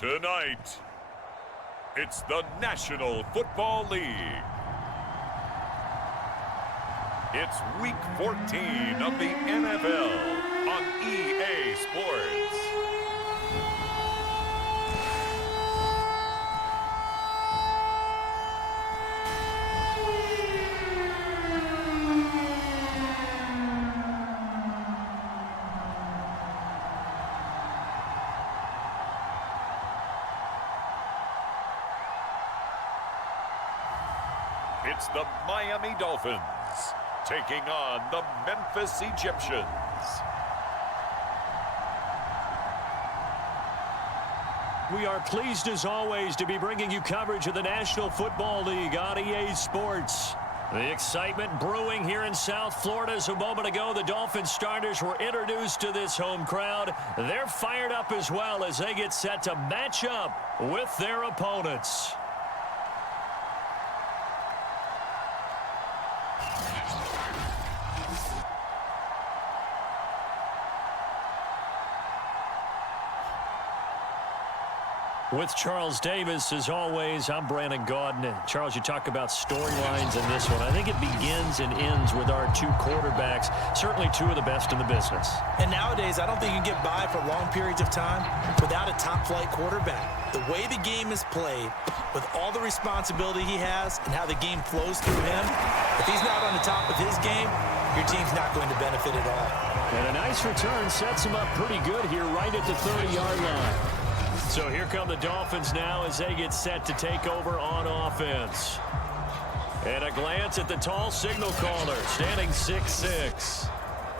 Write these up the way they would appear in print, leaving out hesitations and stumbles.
Tonight, it's the National Football League. It's Week 14 of the NFL on EA Sports. It's the Miami Dolphins taking on the Memphis Egyptians. We are pleased as always to be bringing you coverage of the National Football League on EA Sports. The excitement brewing here in South Florida as a moment ago the Dolphins starters were introduced to this home crowd. They're fired up as well as they get set to match up with their opponents. With Charles Davis, as always, I'm Brandon Gaudin. Charles, you talk about storylines in this one. I think it begins and ends with our two quarterbacks, certainly two of the best in the business. And nowadays, I don't think you can get by for long periods of time without a top-flight quarterback. The way the game is played, with all the responsibility he has and how the game flows through him, if he's not on the top of his game, your team's not going to benefit at all. And a nice return sets him up pretty good here right at the 30-yard line. So here come the Dolphins now as they get set to take over on offense. And a glance at the tall signal caller, standing 6'6".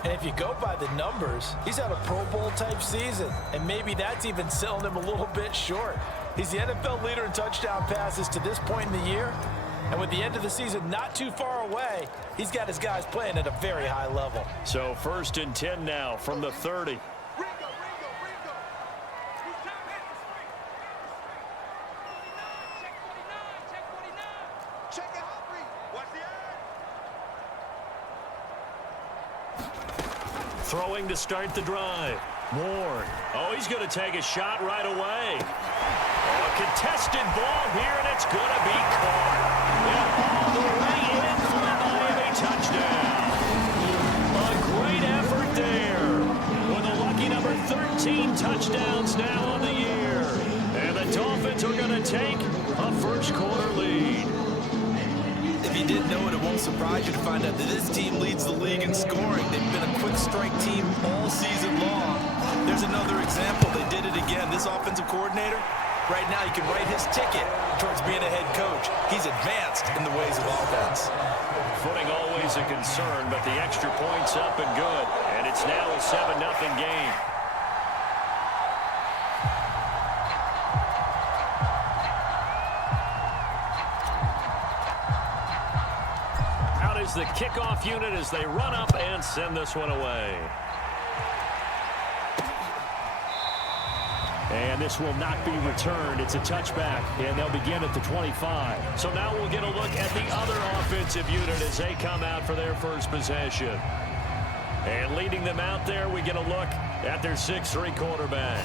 And if you go by the numbers, he's had a Pro Bowl type season, and maybe that's even selling him a little bit short. He's the NFL leader in touchdown passes to this point in the year, and with the end of the season not too far away, he's got his guys playing at a very high level. So 1st and 10 now from the 30. Throwing to start the drive. Moore. Oh, he's going to take a shot right away. Oh, a contested ball here, and it's going to be caught. And all the way in for a Miami touchdown. A great effort there. With a lucky number 13 touchdowns now on the year. And the Dolphins are going to take a first quarter lead. If you didn't know it, it won't surprise you to find out that this team leads the league in scoring. They've been a quick strike team all season long. There's another example. They did it again. This offensive coordinator, right now you can write his ticket towards being a head coach. He's advanced in the ways of offense. Footing always a concern, but the extra point's up and good. And it's now a 7-0 game. The kickoff unit as they run up and send this one away. And this will not be returned. It's a touchback, and they'll begin at the 25. So now we'll get a look at the other offensive unit as they come out for their first possession. And leading them out there, we get a look at their 6'3" quarterback.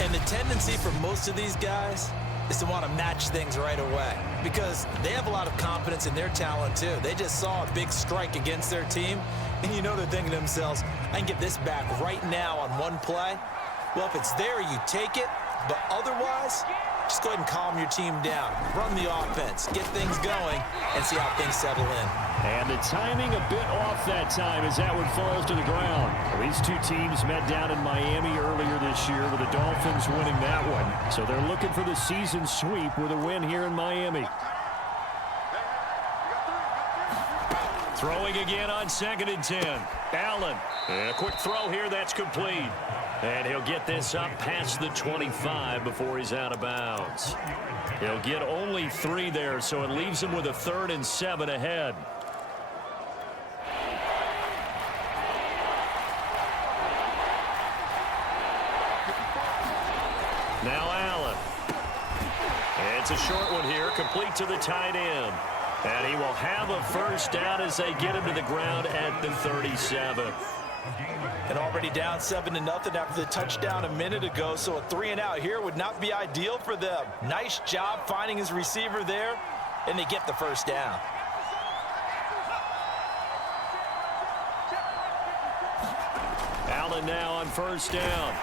And the tendency for most of these guys is to want to match things right away because they have a lot of confidence in their talent too. They just saw a big strike against their team, and you know they're thinking to themselves, I can get this back right now on one play. Well, if it's there, you take it, but otherwise, just go ahead and calm your team down. Run the offense, get things going, and see how things settle in. And the timing a bit off that time as that one falls to the ground. These two teams met down in Miami earlier this year with the Dolphins winning that one. So they're looking for the season sweep with a win here in Miami. Throwing again on 2nd and 10. Allen. And a quick throw here that's complete. And he'll get this up past the 25 before he's out of bounds. He'll get only 3 there, so it leaves him with a 3rd and 7 ahead. Now Allen. It's a short one here, complete to the tight end. And he will have a first down as they get him to the ground at the 37. And already down 7-0 after the touchdown a minute ago, so a 3-and-out here would not be ideal for them. Nice job finding his receiver there, and they get the first down. Allen now on first down.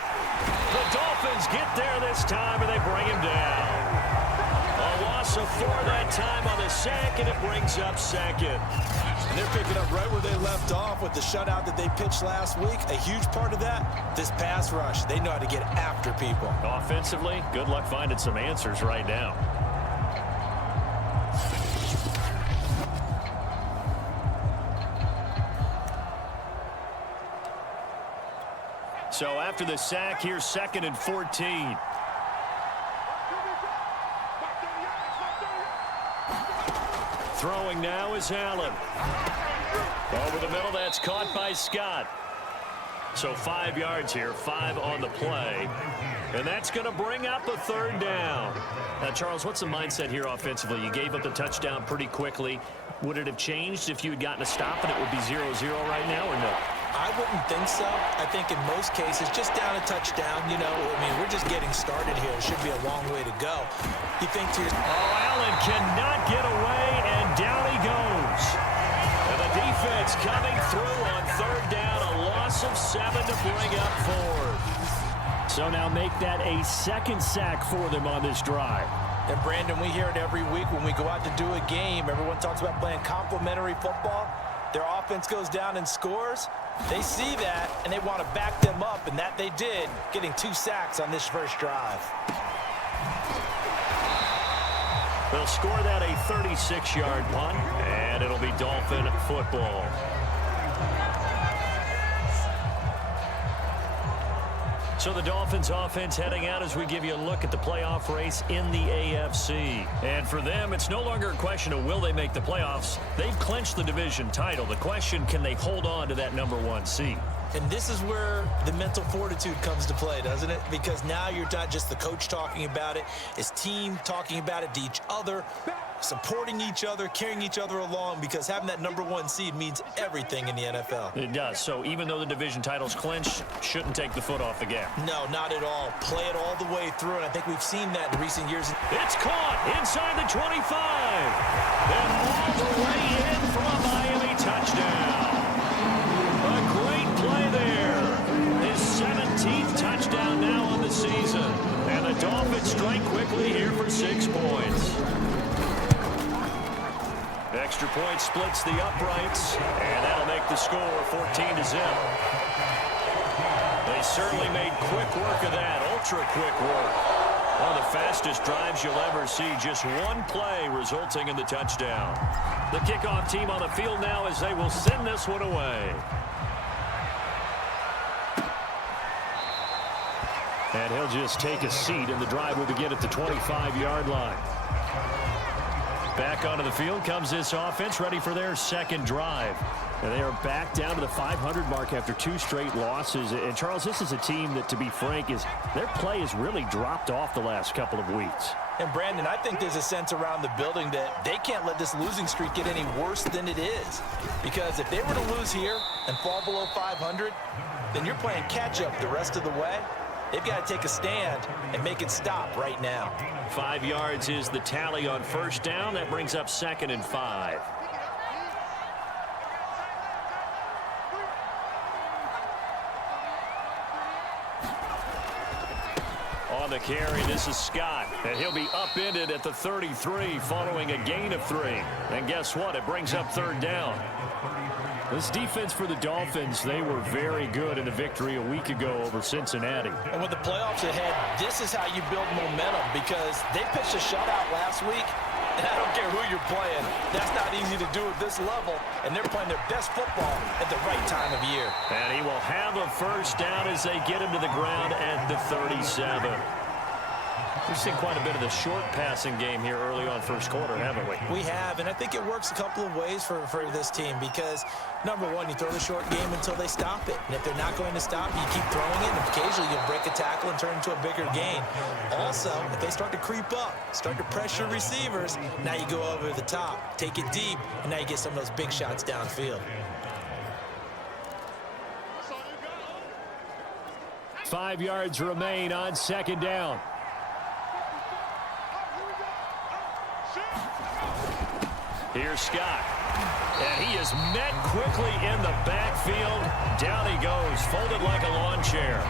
The Dolphins get there this time, and they bring him down. A loss of 4 that time on the sack, and it brings up second. And they're picking up right where they left off with the shutout that they pitched last week. A huge part of that, this pass rush. They know how to get after people. Offensively, good luck finding some answers right now. So after the sack, here's 2nd and 14. Throwing now is Allen. Over the middle, that's caught by Scott. So 5 yards here, 5 on the play. And that's going to bring up a 3rd down. Now, Charles, what's the mindset here offensively? You gave up the touchdown pretty quickly. Would it have changed if you had gotten a stop and it would be 0-0 right now, or no? I wouldn't think so. I think in most cases, just down a touchdown, you know, I mean, we're just getting started here. It should be a long way to go. You think to yourself, oh, Allen cannot get away, and down he goes. And the defense coming through on 3rd down, a loss of 7 to bring up 4th. So now make that a 2nd sack for them on this drive. And Brandon, we hear it every week when we go out to do a game. Everyone talks about playing complementary football. Their offense goes down and scores. They see that, and they want to back them up, and that they did, getting 2 sacks on this first drive. They'll score that a 36-yard punt, and it'll be Dolphin football. So the Dolphins offense heading out as we give you a look at the playoff race in the AFC. And for them, it's no longer a question of will they make the playoffs. They've clinched the division title. The question, can they hold on to that #1 seed? And this is where the mental fortitude comes to play, doesn't it? Because now you're not just the coach talking about it, it's team talking about it to each other, supporting each other, carrying each other along, because having that #1 seed means everything in the NFL. It does. So even though the division title's clinched, shouldn't take the foot off the gas. No, not at all. Play it all the way through, and I think we've seen that in recent years. It's caught inside the 25. And all the way in for a Miami touchdown. A great play there. His 17th touchdown now on the season. And the Dolphins strike quickly here for 6 points. Extra point splits the uprights, and that'll make the score 14-0. They certainly made quick work of that, ultra-quick work. One of the fastest drives you'll ever see, just 1 play resulting in the touchdown. The kickoff team on the field now as they will send this one away. And he'll just take a seat, and the drive will begin at the 25-yard line. Back onto the field comes this offense, ready for their 2nd drive. And they are back down to the 500 mark after 2 straight losses. And, Charles, this is a team that, to be frank, their play has really dropped off the last couple of weeks. And, Brandon, I think there's a sense around the building that they can't let this losing streak get any worse than it is. Because if they were to lose here and fall below 500, then you're playing catch-up the rest of the way. They've got to take a stand and make it stop right now. 5 yards is the tally on first down. That brings up 2nd and 5. On the carry, this is Scott. And he'll be upended at the 33 following a gain of 3. And guess what? It brings up 3rd down. This defense for the Dolphins, they were very good in a victory a week ago over Cincinnati. And with the playoffs ahead, this is how you build momentum, because they pitched a shutout last week, and I don't care who you're playing. That's not easy to do at this level, and they're playing their best football at the right time of year. And he will have a first down as they get him to the ground at the 37. We've seen quite a bit of the short passing game here early on first quarter, haven't we? We have, and I think it works a couple of ways for this team because, number one, you throw the short game until they stop it. And if they're not going to stop it, you keep throwing it, and occasionally you'll break a tackle and turn it into a bigger gain. Also, if they start to creep up, start to pressure receivers, now you go over the top, take it deep, and now you get some of those big shots downfield. 5 yards remain on second down. Here's Scott. And he is met quickly in the backfield. Down he goes, folded like a lawn chair.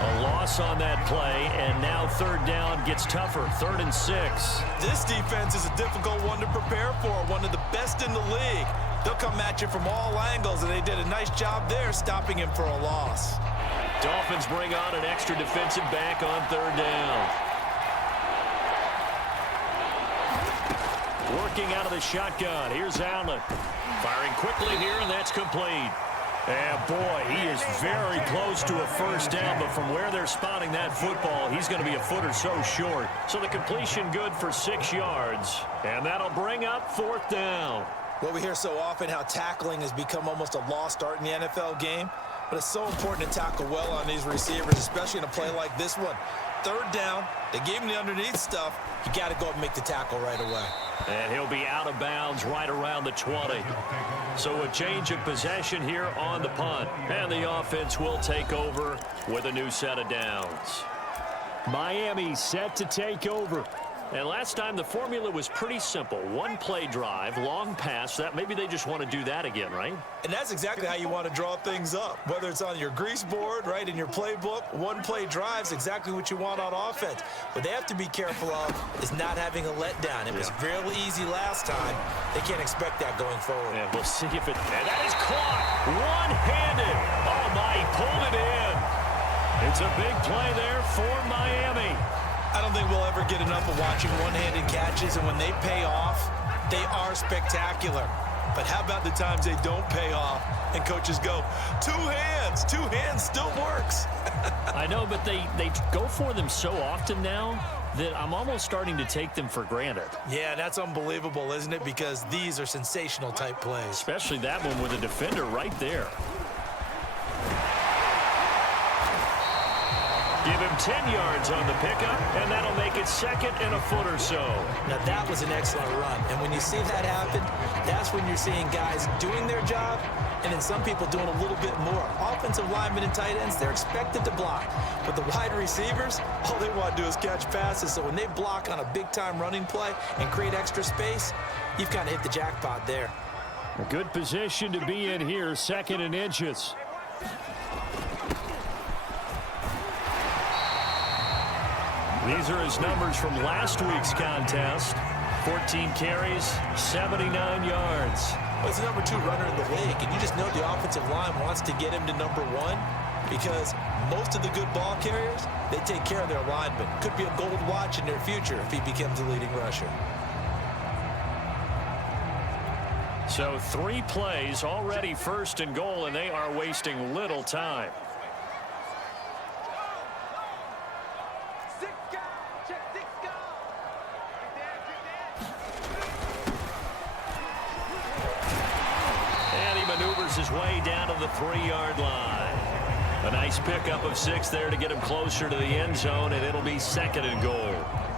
A loss on that play, and now third down gets tougher, 3rd and 6. This defense is a difficult one to prepare for, one of the best in the league. They'll come at you from all angles, and they did a nice job there stopping him for a loss. Dolphins bring on an extra defensive back on third down. Working out of the shotgun. Here's Allen. Firing quickly here, and that's complete. And boy, he is very close to a first down, but from where they're spotting that football, he's going to be a foot or so short. So the completion good for 6 yards, and that'll bring up 4th down. Well, we hear so often how tackling has become almost a lost art in the NFL game, but it's so important to tackle well on these receivers, especially in a play like this one. Third down, they gave him the underneath stuff. You got to go up and make the tackle right away. And he'll be out of bounds right around the 20. So a change of possession here on the punt. And the offense will take over with a new set of downs. Miami set to take over. And last time the formula was pretty simple. 1 play drive, long pass. That maybe they just want to do that again, right? And that's exactly how you want to draw things up. Whether it's on your grease board, right, in your playbook, 1 play drive's exactly what you want on offense. What they have to be careful of is not having a letdown. It was fairly easy last time. They can't expect that going forward. And we'll see if it... And that is caught! One-handed! Oh, my, he pulled it in. It's a big play there for Miami. I don't think we'll ever get enough of watching one-handed catches, and when they pay off, they are spectacular. But how about the times they don't pay off and coaches go, 2 hands still works. I know, but they go for them so often now that I'm almost starting to take them for granted. Yeah, that's unbelievable, isn't it? Because these are sensational type plays. Especially that one with a defender right there. Give him 10 yards on the pickup, and that'll make it 2nd and a foot or so. Now, that was an excellent run. And when you see that happen, that's when you're seeing guys doing their job and then some people doing a little bit more. Offensive linemen and tight ends, they're expected to block. But the wide receivers, all they want to do is catch passes. So when they block on a big-time running play and create extra space, you've kind of hit the jackpot there. A good position to be in here, 2nd and inches. These are his numbers from last week's contest. 14 carries, 79 yards. Well, it's the number 2 runner in the league, and you just know the offensive line wants to get him to number 1 because most of the good ball carriers, they take care of their linemen. Could be a gold watch in their future if he becomes a leading rusher. So 3 plays already 1st and goal, and they are wasting little time. His way down to the 3-yard line. A nice pickup of 6 there to get him closer to the end zone, and it'll be 2nd and goal.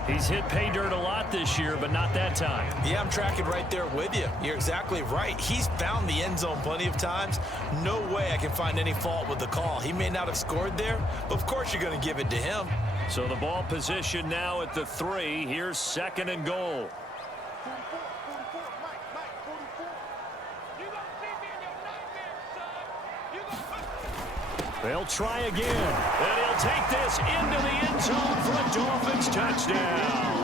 He's hit pay dirt a lot this year, but not that time. Yeah, I'm tracking right there with you. You're exactly right. He's found the end zone plenty of times. No way I can find any fault with the call. He may not have scored there, but of course you're going to give it to him. So the ball position now at the 3. Here's 2nd and goal. They'll try again, and he'll take this into the end zone for a Dolphins touchdown.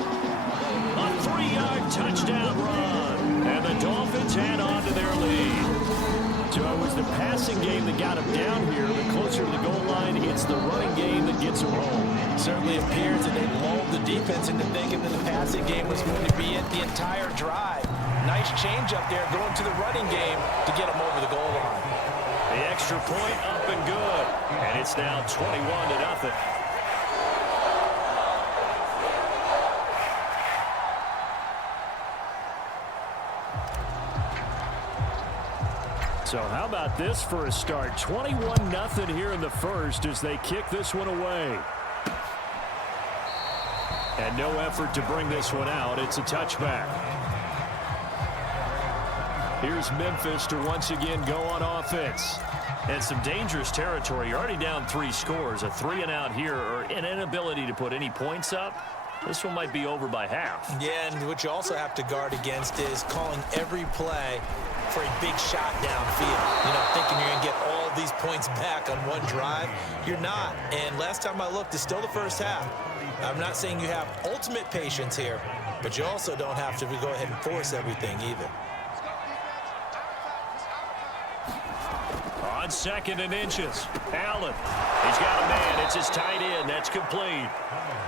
A 3-yard touchdown run, and the Dolphins add on to their lead. So it was the passing game that got him down here, but closer to the goal line, it's the running game that gets him home. It certainly appears that they lulled the defense into thinking that the passing game was going to be it the entire drive. Nice change up there going to the running game to get him over the goal line. The extra point up and good. And it's now 21-0. So how about this for a start? 21-0 here in the first as they kick this one away. And no effort to bring this one out. It's a touchback. Here's Memphis to once again go on offense. And some dangerous territory. You're already down 3 scores. A 3-and-out here, or an inability to put any points up. This one might be over by half. Yeah, and what you also have to guard against is calling every play for a big shot downfield. You know, thinking you're going to get all these points back on one drive. You're not. And last time I looked, it's still the first half. I'm not saying you have ultimate patience here, but you also don't have to go ahead and force everything either. On 2nd and inches, Allen. He's got a man. It's his tight end. That's complete.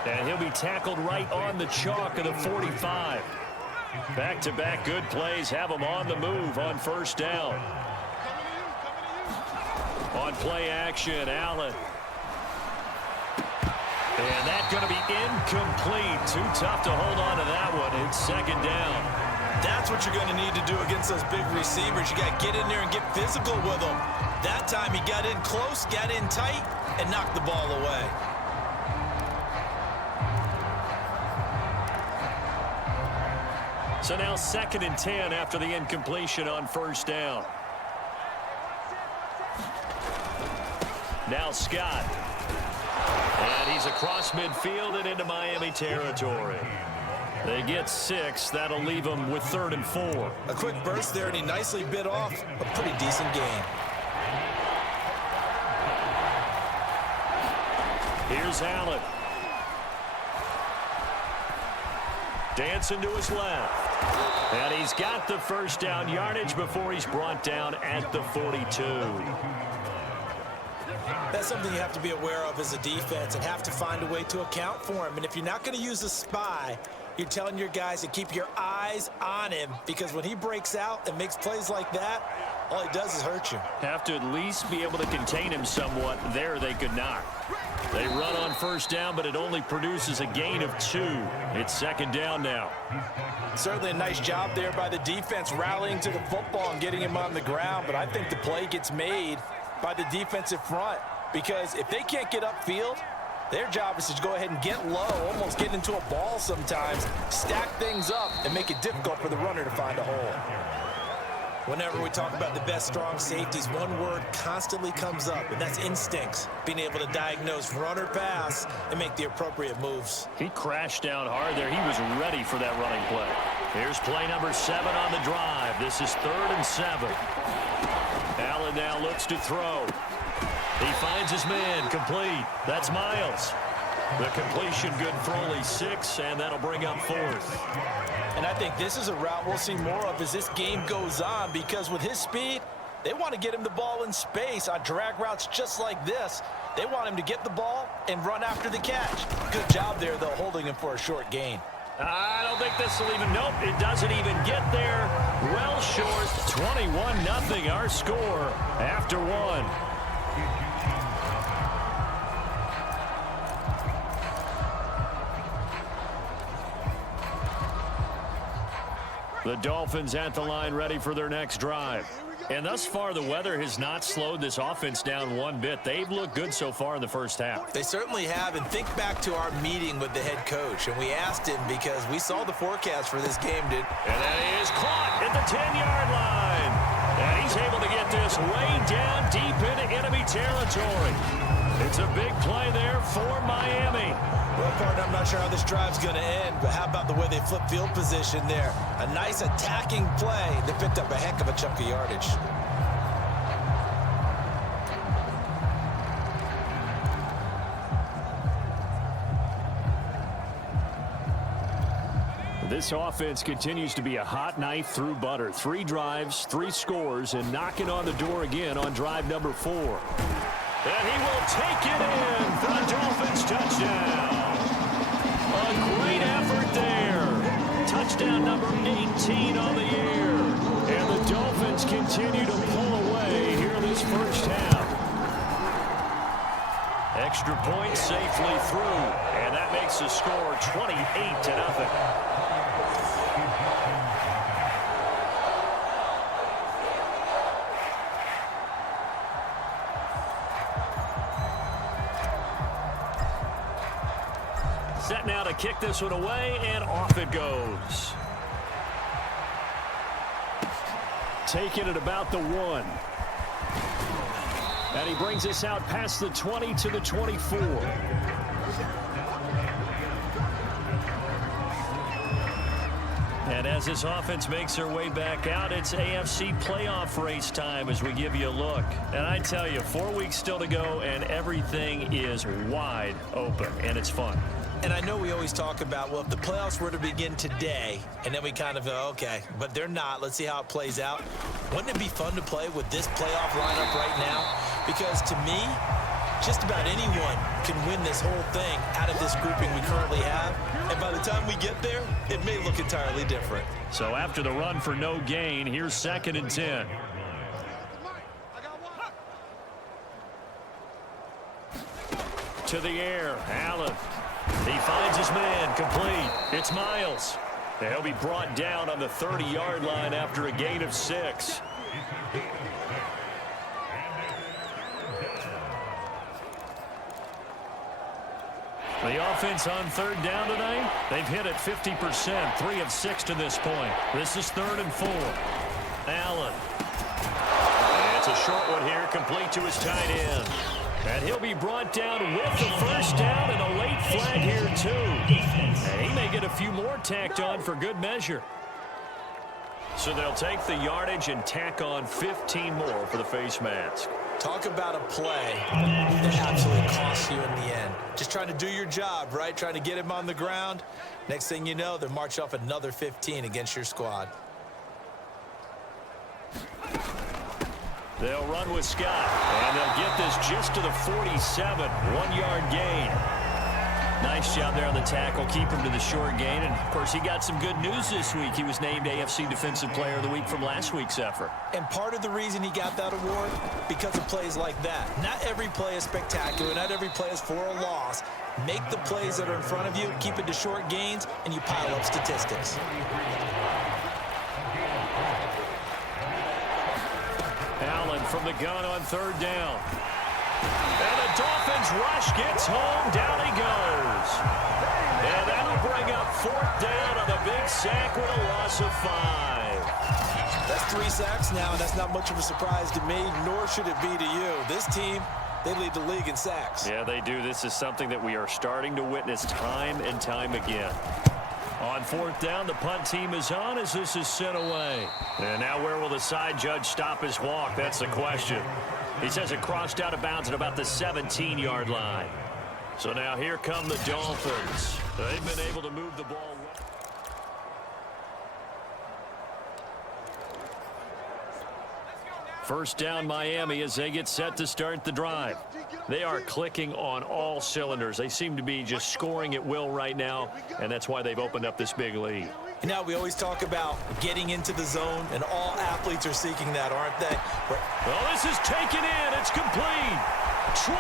And he'll be tackled right on the chalk of the 45. Back-to-back good plays have him on the move on 1st down. On play action, Allen. And that's going to be incomplete. Too tough to hold on to that one. It's 2nd down. That's what you're going to need to do against those big receivers. You got to get in there and get physical with them. That time he got in close, got in tight, and knocked the ball away. So now 2nd and 10 after the incompletion on 1st down. Now Scott. And he's across midfield and into Miami territory. They get 6. That'll leave them with 3rd and 4. A quick burst there, and he nicely bit off a pretty decent gain. Here's Allen. Dancing to his left. And he's got the 1st down yardage before he's brought down at the 42. That's something you have to be aware of as a defense and have to find a way to account for him. And if you're not going to use a spy, you're telling your guys to keep your eyes on him, because when he breaks out and makes plays like that, all he does is hurt you. Have to at least be able to contain him somewhat. There they could not. They run on 1st down, but it only produces a gain of 2. It's 2nd down now. Certainly a nice job there by the defense rallying to the football and getting him on the ground, but I think the play gets made by the defensive front, because if they can't get upfield, their job is to go ahead and get low, almost get into a ball sometimes, stack things up, and make it difficult for the runner to find a hole. Whenever we talk about the best strong safeties, one word constantly comes up, and that's instincts. Being able to diagnose run or pass and make the appropriate moves. He crashed down hard there. He was ready for that running play. Here's play number 7 on the drive. This is 3rd and 7. Allen now looks to throw. He finds his man, complete. That's Miles. The completion good for only 6, and that'll bring up 4th. And I think this is a route we'll see more of as this game goes on, because with his speed, they want to get him the ball in space on drag routes just like this. They want him to get the ball and run after the catch. Good job there, though, holding him for a short gain. I don't think this will even, nope, it doesn't even get there. Well short, 21-0 our score after 1. The Dolphins at the line, ready for their next drive. And thus far, the weather has not slowed this offense down one bit. They've looked good so far in the 1st half. They certainly have, and think back to our meeting with the head coach, and we asked him because we saw the forecast for this game, dude. And then he is caught at the 10-yard line. And he's able to get this way down deep into enemy territory. It's a big play there for Miami. Well, partner, I'm not sure how this drive's going to end, but how about the way they flip field position there? A nice attacking play. They picked up a heck of a chunk of yardage. This offense continues to be a hot knife through butter. 3 drives, 3 scores, and knocking on the door again on drive number 4. And he will take it in for a Dolphins touchdown. A great effort there. Touchdown number 18 on the year. And the Dolphins continue to pull away here in this 1st half. Extra point safely through. And that makes the score 28-0. Set now to kick this one away, and off it goes. taken at about the 1. And he brings us out past the 20 to the 24. And as this offense makes their way back out, it's AFC playoff race time as we give you a look. And I tell you, 4 weeks still to go, and everything is wide open, and it's fun. And I know we always talk about, well, if the playoffs were to begin today, and then we kind of go, okay, but they're not. Let's see how it plays out. Wouldn't it be fun to play with this playoff lineup right now? Because to me, just about anyone can win this whole thing out of this grouping we currently have. And by the time we get there, it may look entirely different. So after the run for no gain, here's 2nd and 10. To the air, Allen. He finds his man, complete. It's Miles. And he'll be brought down on the 30-yard line after a gain of 6. The offense on 3rd down tonight, they've hit it 50%, 3 of 6 to this point. This is 3rd and 4. Allen. And it's a short one here, complete to his tight end. And he'll be brought down with the first down and a late flag here, too. And he may get a few more tacked on for good measure. So they'll take the yardage and tack on 15 more for the face mask. Talk about a play that absolutely costs you in the end. Just trying to do your job, right? Trying to get him on the ground. Next thing you know, they're marching off another 15 against your squad. They'll run with Scott, and they'll get this just to the 47, 1-yard gain. Nice job there on the tackle, keep him to the short gain. And, of course, he got some good news this week. He was named AFC Defensive Player of the Week from last week's effort. And part of the reason he got that award, because of plays like that. Not every play is spectacular. Not every play is for a loss. Make the plays that are in front of you, keep it to short gains, and you pile up statistics. Allen from the gun on 3rd down. And the Dolphins rush, gets home, down he goes. And that'll bring up 4th down on the big sack with a loss of 5. That's 3 sacks now, and that's not much of a surprise to me, nor should it be to you. This team, they lead the league in sacks. Yeah, they do. This is something that we are starting to witness time and time again. On 4th down, the punt team is on as this is sent away. And now where will the side judge stop his walk? That's the question. He says it crossed out of bounds at about the 17-yard line. So now here come the Dolphins. They've been able to move the ball. First down Miami as they get set to start the drive. They are clicking on all cylinders. They seem to be just scoring at will right now, and that's why they've opened up this big lead. You know, we always talk about getting into the zone, and all athletes are seeking that, aren't they? Well, this is taken in. It's complete. 20.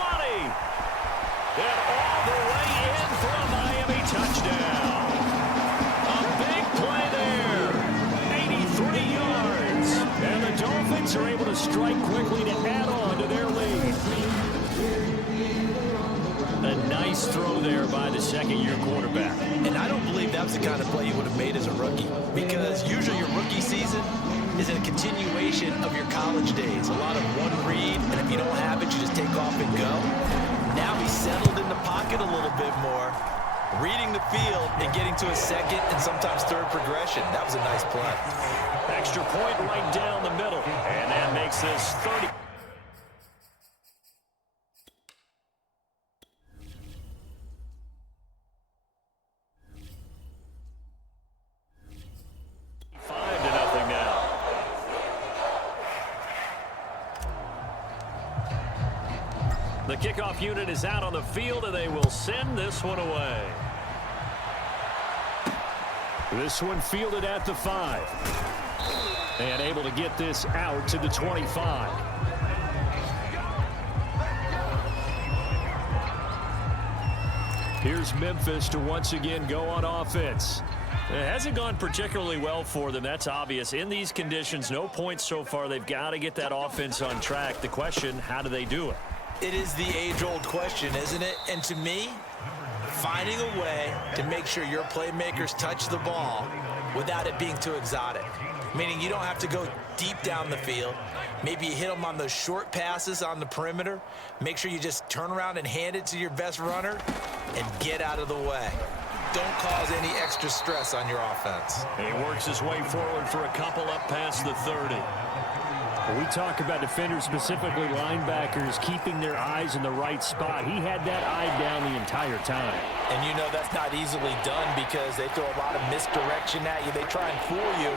And all the way in for a Miami touchdown. A big play there. 83 yards. And the Dolphins are able to strike quickly to add on to their lead. A nice throw there by the second-year quarterback. And I don't believe that's the kind of play you would have made as a rookie, because usually your rookie season is a continuation of your college days. A lot of one read, and if you don't have it, you just take off and go. Now he's settled in the pocket a little bit more, reading the field and getting to a second and sometimes third progression. That was a nice play. Extra point right down the middle, and that makes this 30. The kickoff unit is out on the field, and they will send this one away. This one fielded at the 5. And able to get this out to the 25. Here's Memphis to once again go on offense. It hasn't gone particularly well for them. That's obvious. In these conditions, no points so far. They've got to get that offense on track. The question, how do they do it? It is the age-old question, isn't it? And to me, finding a way to make sure your playmakers touch the ball without it being too exotic. meaning you don't have to go deep down the field. Maybe you hit them on those short passes on the perimeter. Make sure you just turn around and hand it to your best runner and get out of the way. Don't cause any extra stress on your offense. He works his way forward for a couple up past the 30. When we talk about defenders, specifically linebackers, keeping their eyes in the right spot, he had that eye down the entire time. And you know that's not easily done because they throw a lot of misdirection at you. They try and fool you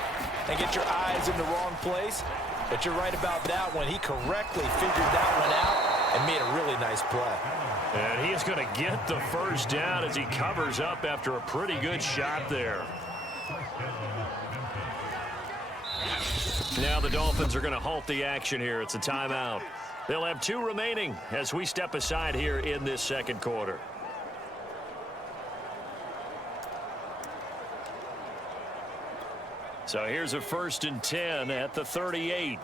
and get your eyes in the wrong place. But you're right about that one. He correctly figured that one out and made a really nice play. And he is going to get the first down as he covers up after a pretty good shot there. Now the Dolphins are going to halt the action here. It's a timeout. They'll have 2 remaining as we step aside here in this second quarter. So here's a 1st and 10 at the 38.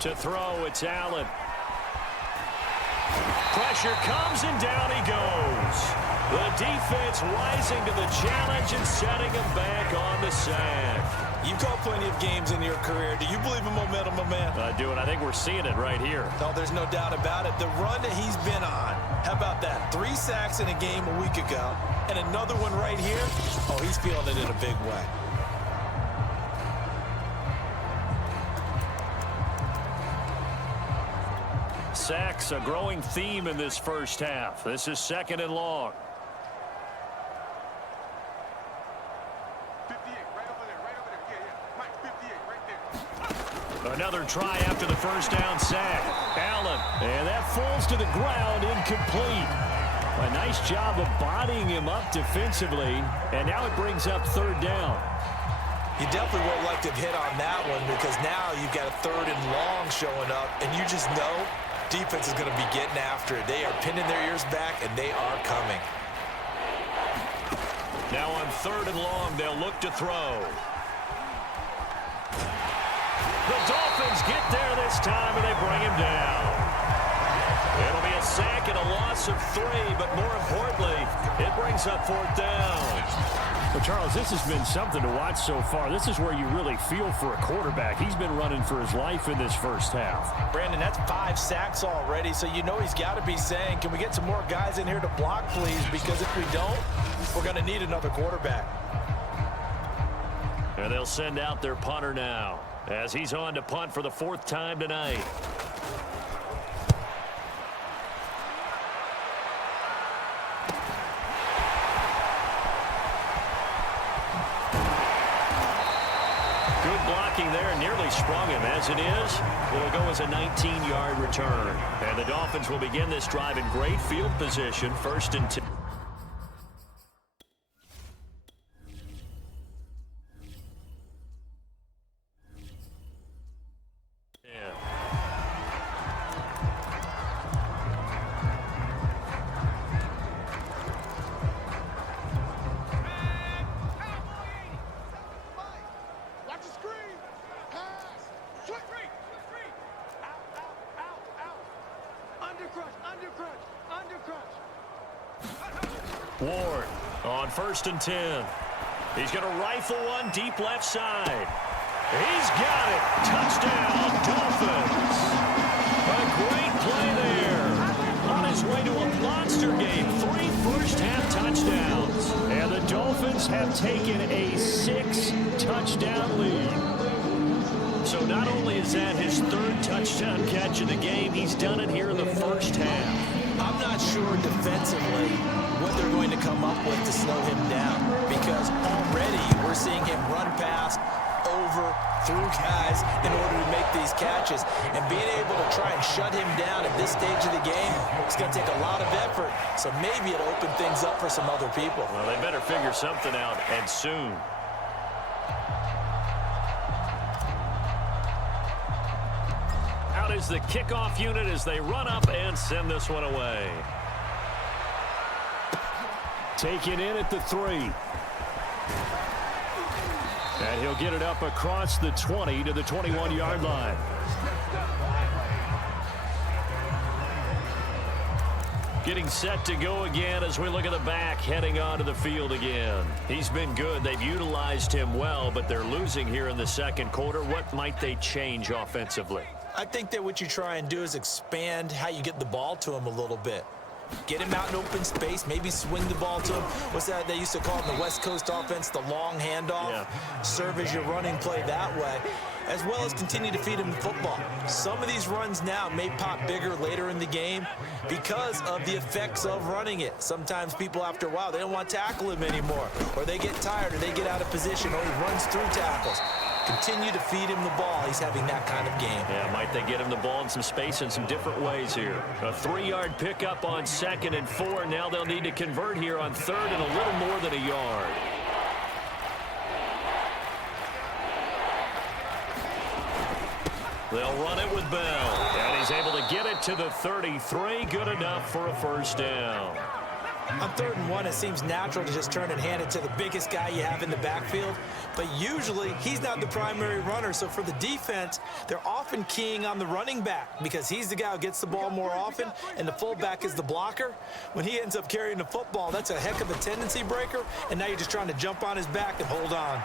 To throw, it's Allen. Pressure comes and down he goes. The defense rising to the challenge and setting him back on the sack. You've called plenty of games in your career. Do you believe in momentum, my man? I do, and I think we're seeing it right here. No, there's no doubt about it. The run that he's been on, how about that? 3 sacks in a game a week ago, and another one right here. Oh, he's feeling it in a big way. Sacks, a growing theme in this first half. This is 2nd and long. 58, right over there. Yeah. Mike, 58, right there. Another try after the first down sack. Allen, and that falls to the ground, incomplete. A nice job of bodying him up defensively, and now it brings up 3rd down. You definitely would like to hit on that one because now you've got a 3rd and long showing up, and you just know defense is going to be getting after it. They are pinning their ears back, and they are coming. Now on 3rd and long, they'll look to throw. The Dolphins get there this time, and they bring him down. It'll be a sack and a loss of 3, but more importantly, it brings up 4th down. Well, Charles, this has been something to watch so far. This is where you really feel for a quarterback. He's been running for his life in this first half. Brandon, that's 5 sacks already, so you know he's got to be saying, can we get some more guys in here to block, please? Because if we don't, we're going to need another quarterback. And they'll send out their punter now as he's on to punt for the 4th time tonight. Good blocking there, nearly sprung him. As it is, it'll go as a 19-yard return. And the Dolphins will begin this drive in great field position, 1st and 10. Ward on 1st and 10. He's going to rifle one deep left side. He's got it. Touchdown, Dolphins. A great play there. On his way to a monster game. 3 first-half touchdowns. And the Dolphins have taken a 6-touchdown lead. So not only is that his 3rd touchdown catch of the game, he's done it here in the first half. I'm not sure defensively what they're going to come up with to slow him down because already we're seeing him run past, over, through guys in order to make these catches. And being able to try and shut him down at this stage of the game, it's going to take a lot of effort. So maybe it'll open things up for some other people. Well, they better figure something out, and soon. Out is the kickoff unit as they run up and send this one away. Taken in at the 3. And he'll get it up across the 20 to the 21-yard line. Getting set to go again as we look at the back heading onto the field again. He's been good. They've utilized him well, but they're losing here in the second quarter. What might they change offensively? I think that what you try and do is expand how you get the ball to him a little bit. Get him out in open space, maybe swing the ball to him. What's that they used to call in the West Coast offense, the long handoff? Yeah. Serve as your running play that way, as well as continue to feed him the football. Some of these runs now may pop bigger later in the game because of the effects of running it. Sometimes people, after a while, they don't want to tackle him anymore, or they get tired, or they get out of position, or he runs through tackles. Continue to feed him the ball. He's having that kind of game. Yeah, might they get him the ball in some space in some different ways here. A 3-yard pickup on 2nd and 4. Now they'll need to convert here on 3rd and a little more than a yard. They'll run it with Bell. And he's able to get it to the 33. Good enough for a first down. On 3rd and 1, it seems natural to just turn and hand it to the biggest guy you have in the backfield. But usually, he's not the primary runner. So for the defense, they're often keying on the running back because he's the guy who gets the ball more often, and the fullback is the blocker. When he ends up carrying the football, that's a heck of a tendency breaker, and now you're just trying to jump on his back and hold on.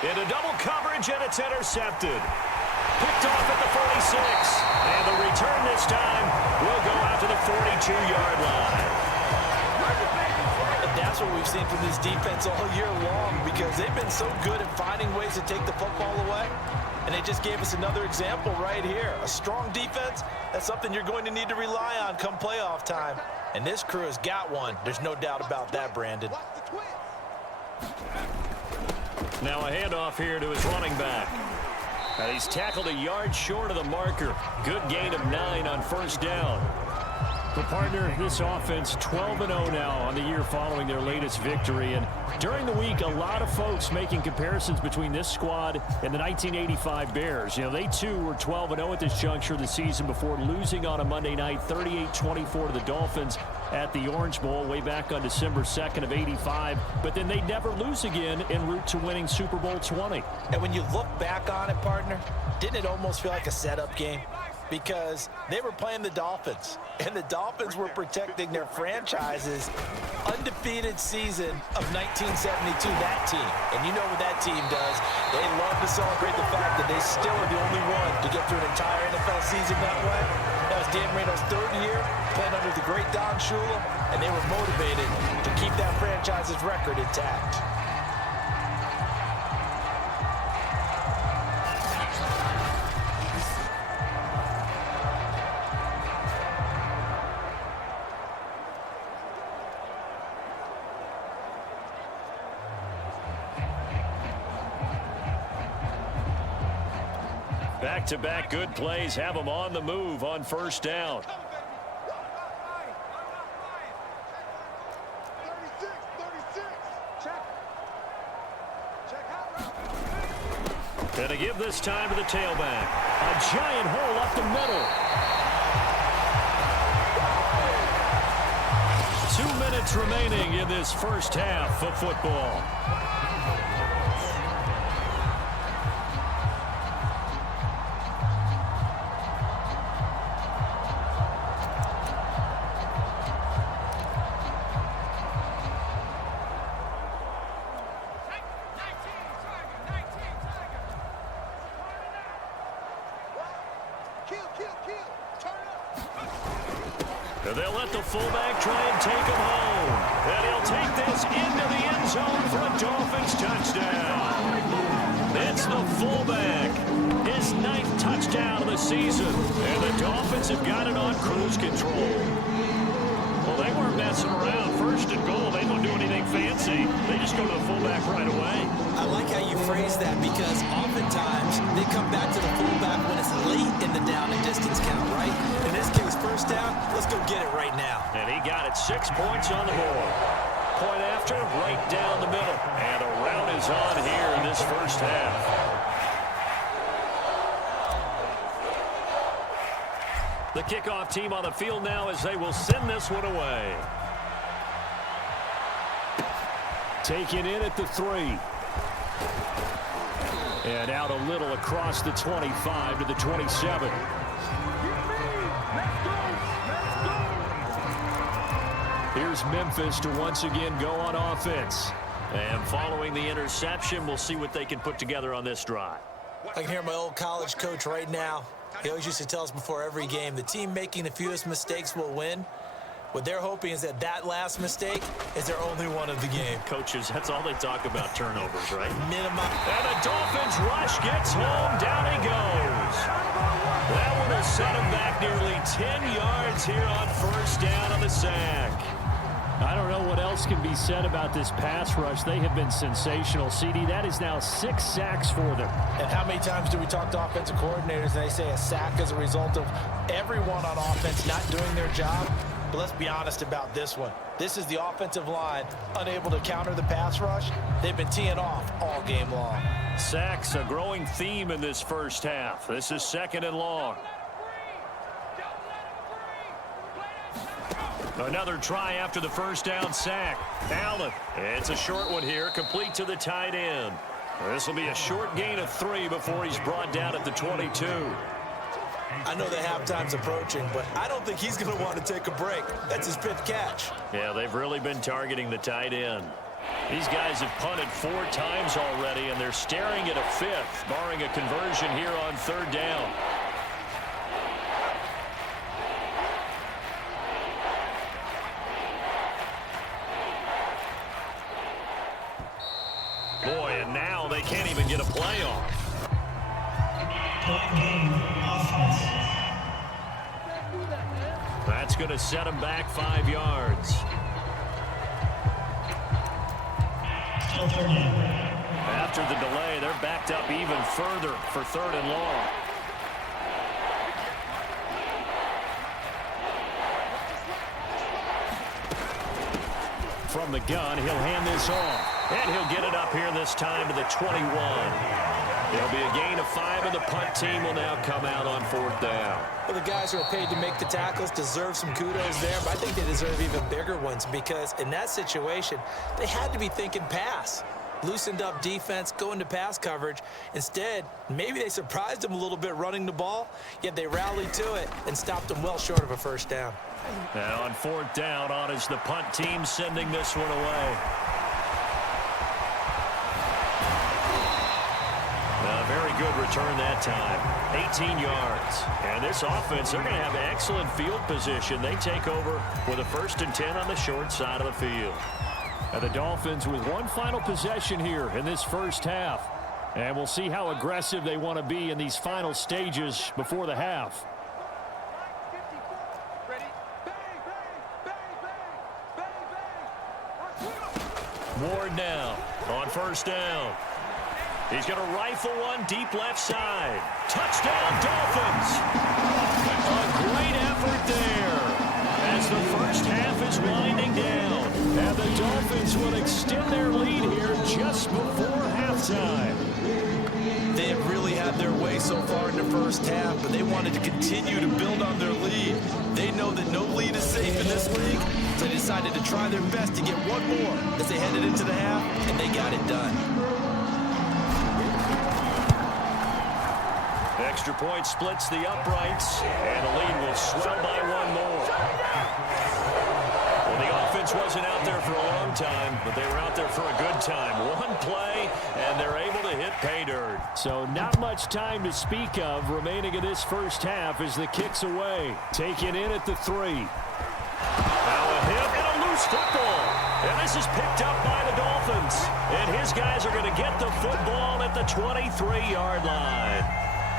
Into double coverage, and it's intercepted. Picked off at the 46. And the return this time will go out to the 42-yard line. That's what we've seen from this defense all year long because they've been so good at finding ways to take the football away. And they just gave us another example right here. A strong defense, that's something you're going to need to rely on come playoff time. And this crew has got one. There's no doubt about that, Brandon. Now a handoff here to his running back. And he's tackled a yard short of the marker. Good gain of 9 on first down. Well, partner, this offense 12-0 now on the year following their latest victory. And during the week, a lot of folks making comparisons between this squad and the 1985 Bears. You know, they too were 12-0 at this juncture of the season before losing on a Monday night 38-24 to the Dolphins at the Orange Bowl way back on December 2nd of 85. But then they never lose again en route to winning Super Bowl 20. And when you look back on it, partner, didn't it almost feel like a setup game? Because they were playing the Dolphins, and the Dolphins were protecting their franchise's undefeated season of 1972, that team. And you know what that team does. They love to celebrate the fact that they still are the only one to get through an entire NFL season that way. That was Dan Marino's 3rd year, playing under the great Don Shula, and they were motivated to keep that franchise's record intact. Back-to-back good plays have them on the move on first down. 36. Check out. And to give this time to the tailback. A giant hole up the middle. 2 minutes remaining in this first half of football. They'll let the fullback try and take him home. And he'll take this into the end zone for a Dolphins touchdown. It's the fullback. His 9th touchdown of the season. And the Dolphins have got it on cruise control. Well, they weren't messing around. 1st and goal, they don't do anything fancy. They just go to the fullback right away. I like how you phrase that because oftentimes they come back to the fullback when it's late in the down and distance count, right? In this case, first down, let's go get it right now. And he got it 6 points on the board. Point after, right down the middle. And the rout is on here in this first half. The kickoff team on the field now as they will send this one away. Taken in at the 3. And out a little across the 25 to the 27. Here's Memphis to once again go on offense. And following the interception, we'll see what they can put together on this drive. I can hear my old college coach right now. He always used to tell us before every game, the team making the fewest mistakes will win. What they're hoping is that last mistake is their only one of the game. Coaches, that's all they talk about, turnovers, right? Minimum. And the Dolphins rush gets home. Down he goes. That one will set him back nearly 10 yards here on first down on the sack. I don't know what else can be said about this pass rush. They have been sensational. CD, that is now 6 sacks for them. And how many times do we talk to offensive coordinators and they say a sack is a result of everyone on offense not doing their job? But let's be honest about this one. This is the offensive line unable to counter the pass rush. They've been teeing off all game long. Sacks, a growing theme in this first half. This is 2nd and long. Another try after the first down sack. Allen. It's a short one here, complete to the tight end. This will be a short gain of 3 before he's brought down at the 22. I know the halftime's approaching, but I don't think he's going to want to take a break. That's his 5th catch. Yeah, they've really been targeting the tight end. These guys have punted 4 times already, and they're staring at a 5th, barring a conversion here on 3rd down. Boy, and now they can't even get a play off. That's going to set them back 5 yards. After the delay, they're backed up even further for 3rd and long. From the gun, he'll hand this off. And he'll get it up here this time to the 21. There'll be a gain of 5, and the punt team will now come out on 4th down. Well, the guys who are paid to make the tackles deserve some kudos there, but I think they deserve even bigger ones because in that situation, they had to be thinking pass. Loosened up defense, going to pass coverage. Instead, maybe they surprised them a little bit running the ball, yet they rallied to it and stopped them well short of a first down. And on 4th down, on is the punt team sending this one away. A very good return that time. 18 yards. And this offense, they're going to have excellent field position. They take over with a 1st and 10 on the short side of the field. And the Dolphins with one final possession here in this first half. And we'll see how aggressive they want to be in these final stages before the half. Ward now on 1st down. He's going to rifle one deep left side. Touchdown, Dolphins! A great effort there as the first half is winding down. And the Dolphins will extend their lead here just before halftime. They have really had their way so far in the first half, but they wanted to continue to build on their lead. They know that no lead is safe in this league, so they decided to try their best to get one more as they headed into the half, and they got it done. Extra point splits the uprights, and the lead will swell by 1 more. Well, the offense wasn't out there for a long time, but they were out there for a good time. One play, and they're able to hit pay dirt. So not much time to speak of remaining in this first half as the kick's away. Taken in at the 3. Now a hit and a loose football. And this is picked up by the Dolphins. And his guys are going to get the football at the 23-yard line.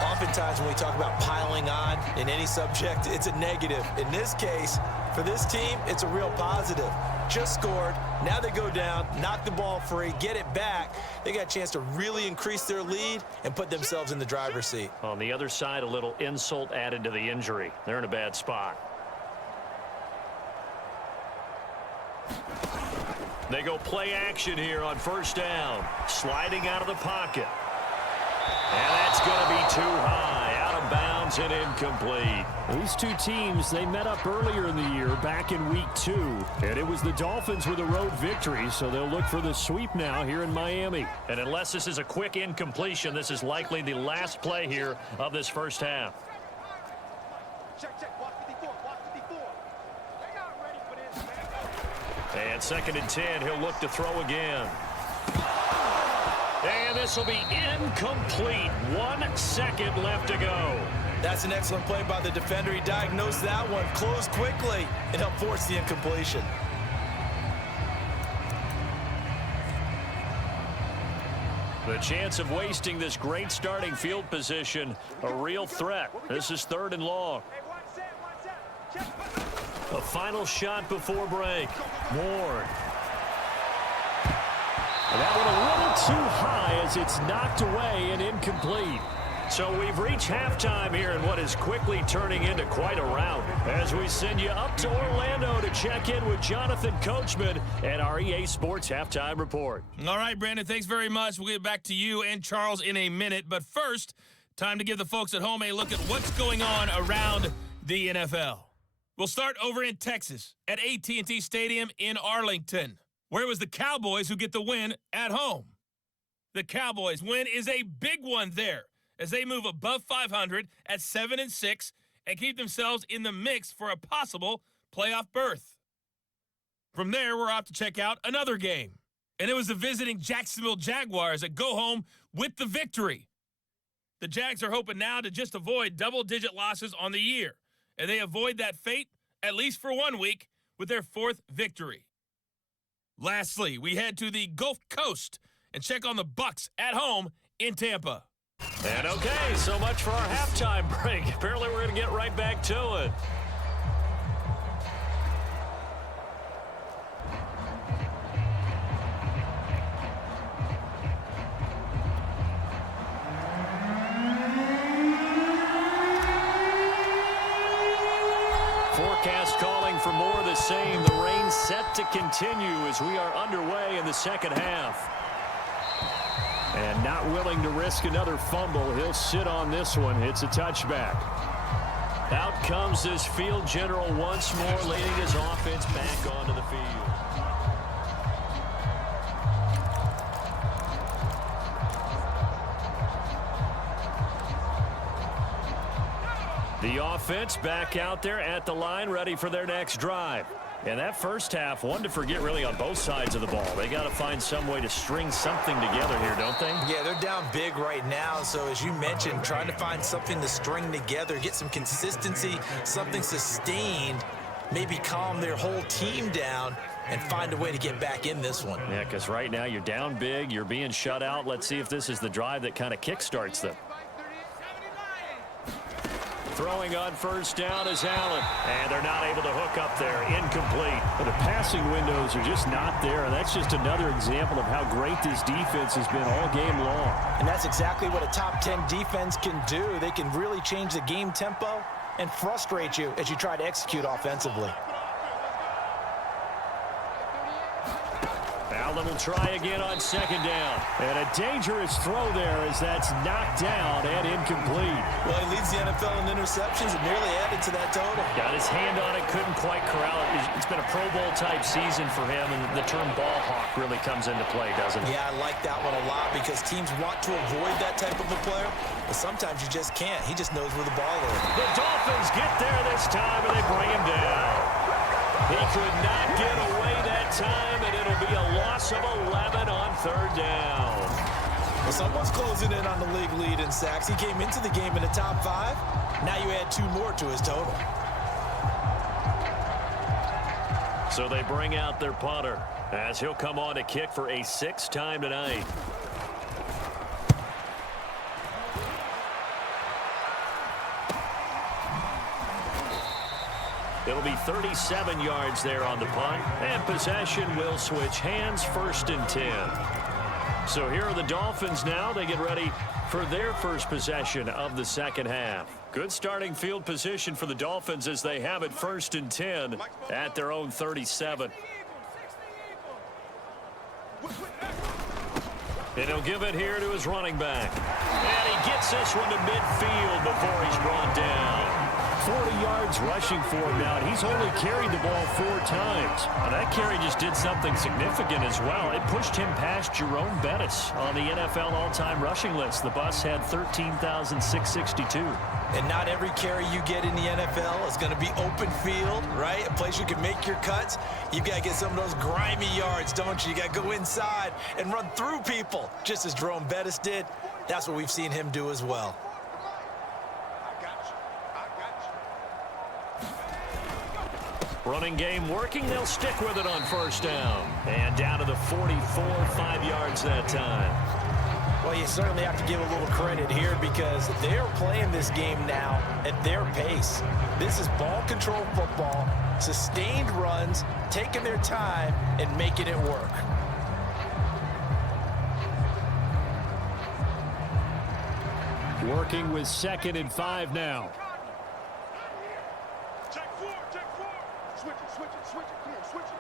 Oftentimes when we talk about piling on in any subject, it's a negative. In this case, for this team, it's a real positive. Just scored. Now they go down, knock the ball free, get it back. They got a chance to really increase their lead and put themselves in the driver's seat. On the other side, a little insult added to the injury. They're in a bad spot. They go play action here on 1st down. Sliding out of the pocket. And that's going to be too high, out of bounds and incomplete. These two teams, they met up earlier in the year, back in week 2. And it was the Dolphins with a road victory, so they'll look for the sweep now here in Miami. And unless this is a quick incompletion, this is likely the last play here of this first half. Check, check. Watch 54. Watch 54. They're not ready for this, man. And 2nd and 10, he'll look to throw again. And this will be incomplete. 1 second left to go. That's an excellent play by the defender. He diagnosed that one, closed quickly, and helped force the incompletion. The chance of wasting this great starting field position, a real threat. This is 3rd and long. A final shot before break. Ward. That one a little too high as it's knocked away and incomplete. So we've reached halftime here in what is quickly turning into quite a rout as we send you up to Orlando to check in with Jonathan Coachman and our EA Sports Halftime Report. All right, Brandon, thanks very much. We'll get back to you and Charles in a minute. But first, time to give the folks at home a look at what's going on around the NFL. We'll start over in Texas at AT&T Stadium in Arlington, where it was the Cowboys who get the win at home. The Cowboys win is a big one there, as they move above 500 at 7-6 and keep themselves in the mix for a possible playoff berth. From there, we're off to check out another game. And it was the visiting Jacksonville Jaguars that go home with the victory. The Jags are hoping now to just avoid double-digit losses on the year. And they avoid that fate, at least for 1 week, with their 4th victory. Lastly, we head to the Gulf Coast and check on the Bucs at home in Tampa. And okay, so much for our halftime break. Apparently we're going to get right back to it. Forecast calling for more of the same. The rain set to continue as we are underway in the 2nd half. And not willing to risk another fumble. He'll sit on this one. It's a touchback. Out comes this field general once more, leading his offense back onto the field. The offense back out there at the line, ready for their next drive. And that first half, one to forget really on both sides of the ball. They got to find some way to string something together here, don't they? Yeah, they're down big right now. So as you mentioned, trying to find something to string together, get some consistency, something sustained, maybe calm their whole team down and find a way to get back in this one. Yeah, because right now you're down big, you're being shut out. Let's see if this is the drive that kind of kickstarts them. Throwing on first down is Allen. And they're not able to hook up there. Incomplete. But the passing windows are just not there. And that's just another example of how great this defense has been all game long. And that's exactly what a top 10 defense can do. They can really change the game tempo and frustrate you as you try to execute offensively. Allen will try again on 2nd down. And a dangerous throw there as that's knocked down and incomplete. Well, he leads the NFL in interceptions and nearly added to that total. Got his hand on it, couldn't quite corral it. It's been a Pro Bowl type season for him, and the term ball hawk really comes into play, doesn't it? Yeah, I like that one a lot because teams want to avoid that type of a player, but sometimes you just can't. He just knows where the ball is. The Dolphins get there this time, and they bring him down. He could not get away that time, and it'll be a loss of 11 on 3rd down. Well, someone's closing in on the league lead in sacks. He came into the game in the top 5. Now you add 2 more to his total. So they bring out their punter as he'll come on to kick for a 6th time tonight. It'll be 37 yards there on the punt, and possession will switch hands, 1st and 10. So here are the Dolphins now. They get ready for their first possession of the 2nd half. Good starting field position for the Dolphins as they have it 1st and 10 at their own 37. And he'll give it here to his running back. And he gets this one to midfield before he's brought down. 40 yards rushing for him now, and he's only carried the ball 4 times. Now, that carry just did something significant as well. It pushed him past Jerome Bettis on the NFL all-time rushing list. The Bucs had 13,662. And not every carry you get in the NFL is going to be open field, right? A place you can make your cuts. You've got to get some of those grimy yards, don't you? You got to go inside and run through people, just as Jerome Bettis did. That's what we've seen him do as well. Running game working. They'll stick with it on first down. And down to the 44, 5 yards that time. Well, you certainly have to give a little credit here because they're playing this game now at their pace. This is ball control football, sustained runs, taking their time and making it work. Working with 2nd and 5 now. Check four. Switch it. Come on, switch it.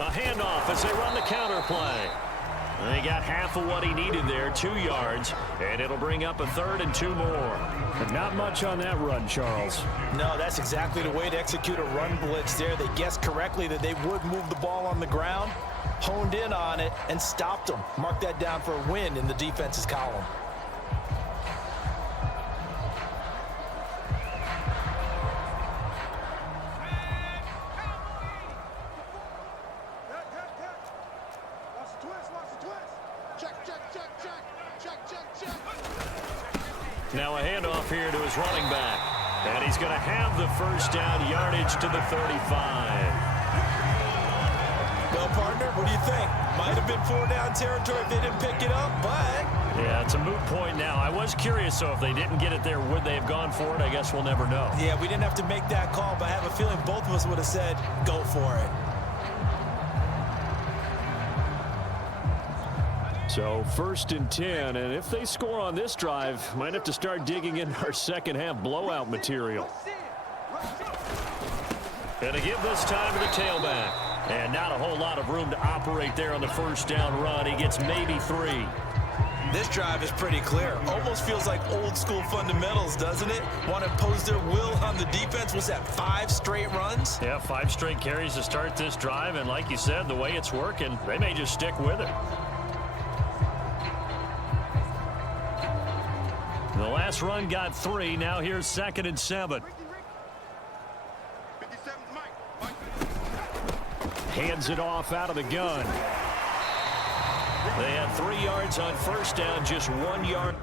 A handoff as they run the counter play. They got half of what he needed there, 2 yards, and it'll bring up a 3rd and 2 more. But not much on that run, Charles. No, that's exactly the way to execute a run blitz there. They guessed correctly that they would move the ball on the ground, honed in on it, and stopped them. Mark that down for a win in the defense's column. Now a handoff here to his running back. And he's going to have the first down, yardage to the 35. Well, partner, what do you think? Might have been 4-down territory if they didn't pick it up, but... Yeah, it's a moot point now. I was curious, so if they didn't get it there, would they have gone for it? I guess we'll never know. Yeah, we didn't have to make that call, but I have a feeling both of us would have said, go for it. So 1st and 10, and if they score on this drive, might have to start digging in our second half blowout material. Gonna give this time to the tailback. And not a whole lot of room to operate there on the first down run. He gets maybe 3. This drive is pretty clear. Almost feels like old school fundamentals, doesn't it? Want to impose their will on the defense. What's that, 5 straight runs? Yeah, 5 straight carries to start this drive, and like you said, the way it's working, they may just stick with it. The last run got 3. Now here's 2nd and 7. 57 Mike. Hands it off out of the gun. They had 3 yards on first down, just 1 yard.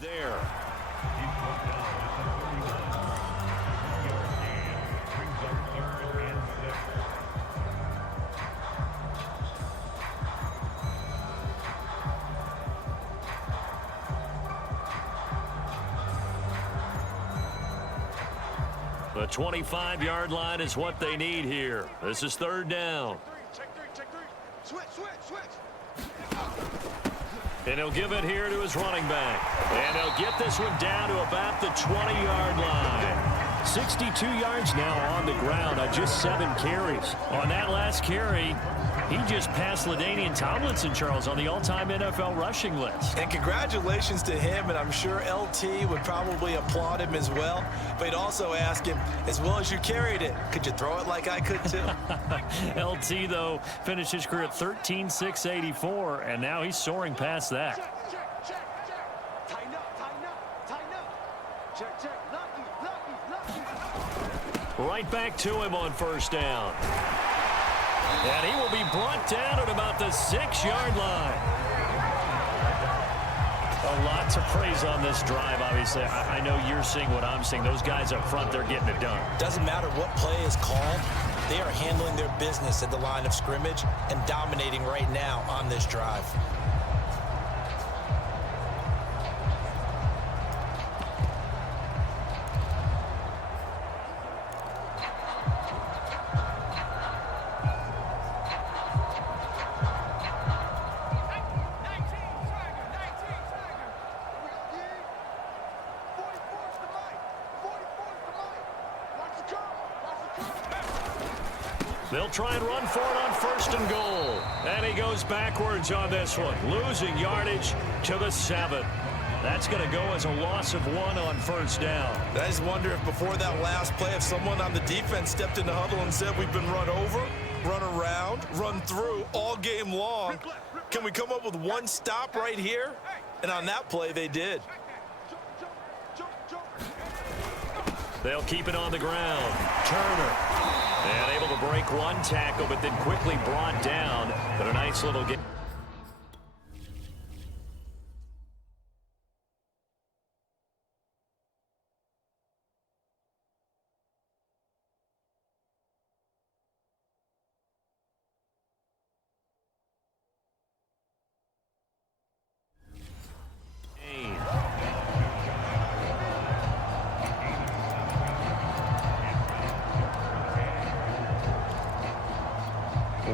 There. The 25-yard line is what they need here. This is 3rd down. Check three. Switch. And he'll give it here to his running back. And he'll get this one down to about the 20-yard line. 62 yards now on the ground on just 7 carries. On that last carry, he just passed LaDainian Tomlinson, Charles, on the all-time NFL rushing list. And congratulations to him, and I'm sure LT would probably applaud him as well. But he'd also ask him, as well as you carried it, could you throw it like I could too? LT, though, finished his career at 13,684, and now he's soaring past that. Check. Tighten up. Check. Lucky. Right back to him on first down. And he will be brought down at about the 6-yard line. A lot to praise on this drive, obviously. I know you're seeing what I'm seeing. Those guys up front, they're getting it done. Doesn't matter what play is called. They are handling their business at the line of scrimmage and dominating right now on this drive. They'll try and run for it on 1st and goal. And he goes backwards on this one, losing yardage to the 7. That's going to go as a loss of 1 on 1st down. I just wonder if before that last play, if someone on the defense stepped in the huddle and said, we've been run over, run around, run through all game long. Can we come up with one stop right here? And on that play, they did. They'll keep it on the ground. Turner. And able to break one tackle, but then quickly brought down. But a nice little game.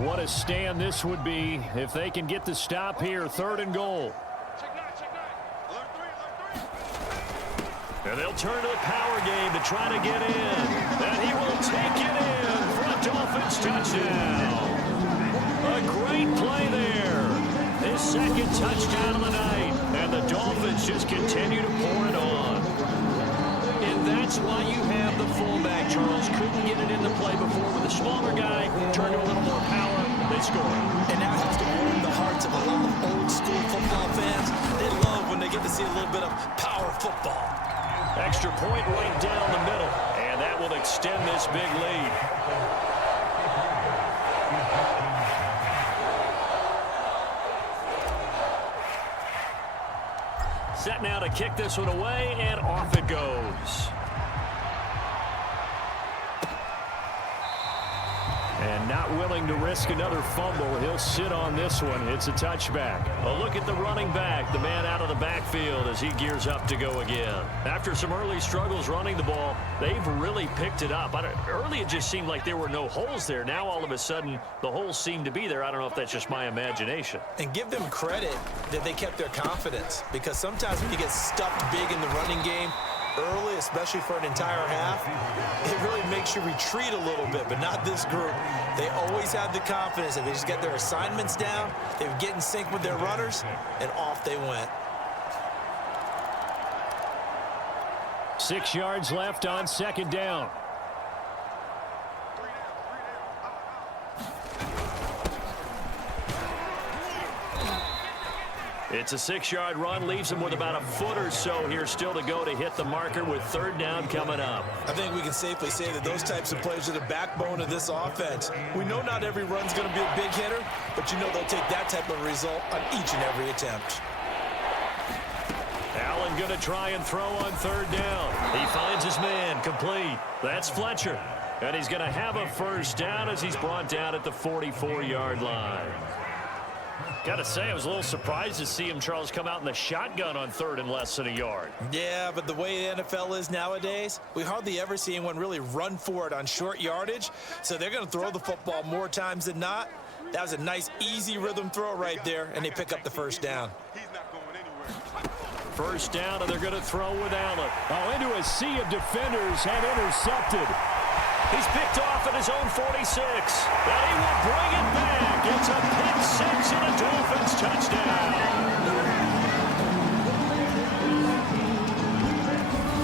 What a stand this would be if they can get the stop here. 3rd and goal. And they'll turn to the power game to try to get in. And he will take it in for a Dolphins touchdown. A great play there. His 2nd touchdown of the night. And the Dolphins just continue to pour it on. And that's why you have the fullback, Charles. Couldn't get it into play before with a smaller guy. Turned to a little more power. They score. And that has to warm the hearts of a lot of old school football fans. They love when they get to see a little bit of power football. Extra point right down the middle. And that will extend this big lead. Set now to kick this one away, and off it goes. And not willing to risk another fumble. He'll sit on this one. It's a touchback. A look at the running back, the man out of the backfield as he gears up to go again. After some early struggles running the ball, they've really picked it up. Early it just seemed like there were no holes there. Now all of a sudden the holes seem to be there. I don't know if that's just my imagination. And give them credit that they kept their confidence, because sometimes when you get stuffed big in the running game early, especially for an entire half, it really makes you retreat a little bit, but not this group. They always have the confidence that they just get their assignments down, they would get in sync with their runners, and off they went. 6 yards left on 2nd down. It's a 6-yard run, leaves him with about a foot or so here still to go to hit the marker with 3rd down coming up. I think we can safely say that those types of plays are the backbone of this offense. We know not every run's going to be a big hitter, but you know they'll take that type of result on each and every attempt. Allen going to try and throw on 3rd down. He finds his man, complete. That's Fletcher. And he's going to have a 1st down as he's brought down at the 44-yard line. Got to say, I was a little surprised to see him, Charles, come out in the shotgun on 3rd and less than a yard. Yeah, but the way the NFL is nowadays, we hardly ever see anyone really run for it on short yardage. So they're going to throw the football more times than not. That was a nice, easy rhythm throw right there, and they pick up the 1st down. He's not going anywhere. 1st down, and they're going to throw with Allen. Oh, into a sea of defenders and intercepted. He's picked off at his own 46. And he will bring it back. It's a pick 6 and a Dolphins touchdown.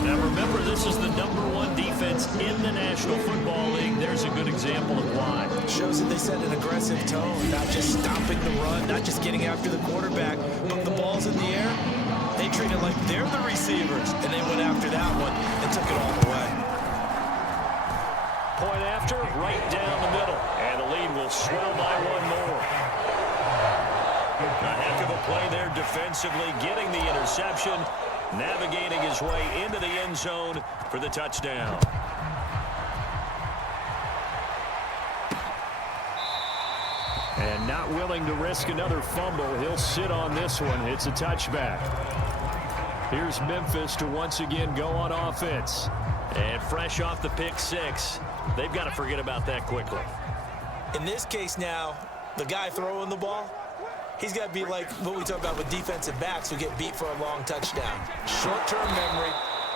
Now remember, this is the #1 defense in the National Football League. There's a good example of why. Shows that they set an aggressive tone, not just stopping the run, not just getting after the quarterback, but the ball's in the air. They treat it like they're the receivers, and they went after that one and took it all the way. Point after, right down the middle. And the lead will swell by 1 more. A heck of a play there defensively, getting the interception, navigating his way into the end zone for the touchdown. And not willing to risk another fumble. He'll sit on this one. It's a touchback. Here's Memphis to once again go on offense. And fresh off the pick six, they've got to forget about that quickly. In this case now, the guy throwing the ball, he's got to be like what we talk about with defensive backs who get beat for a long touchdown. Short-term memory,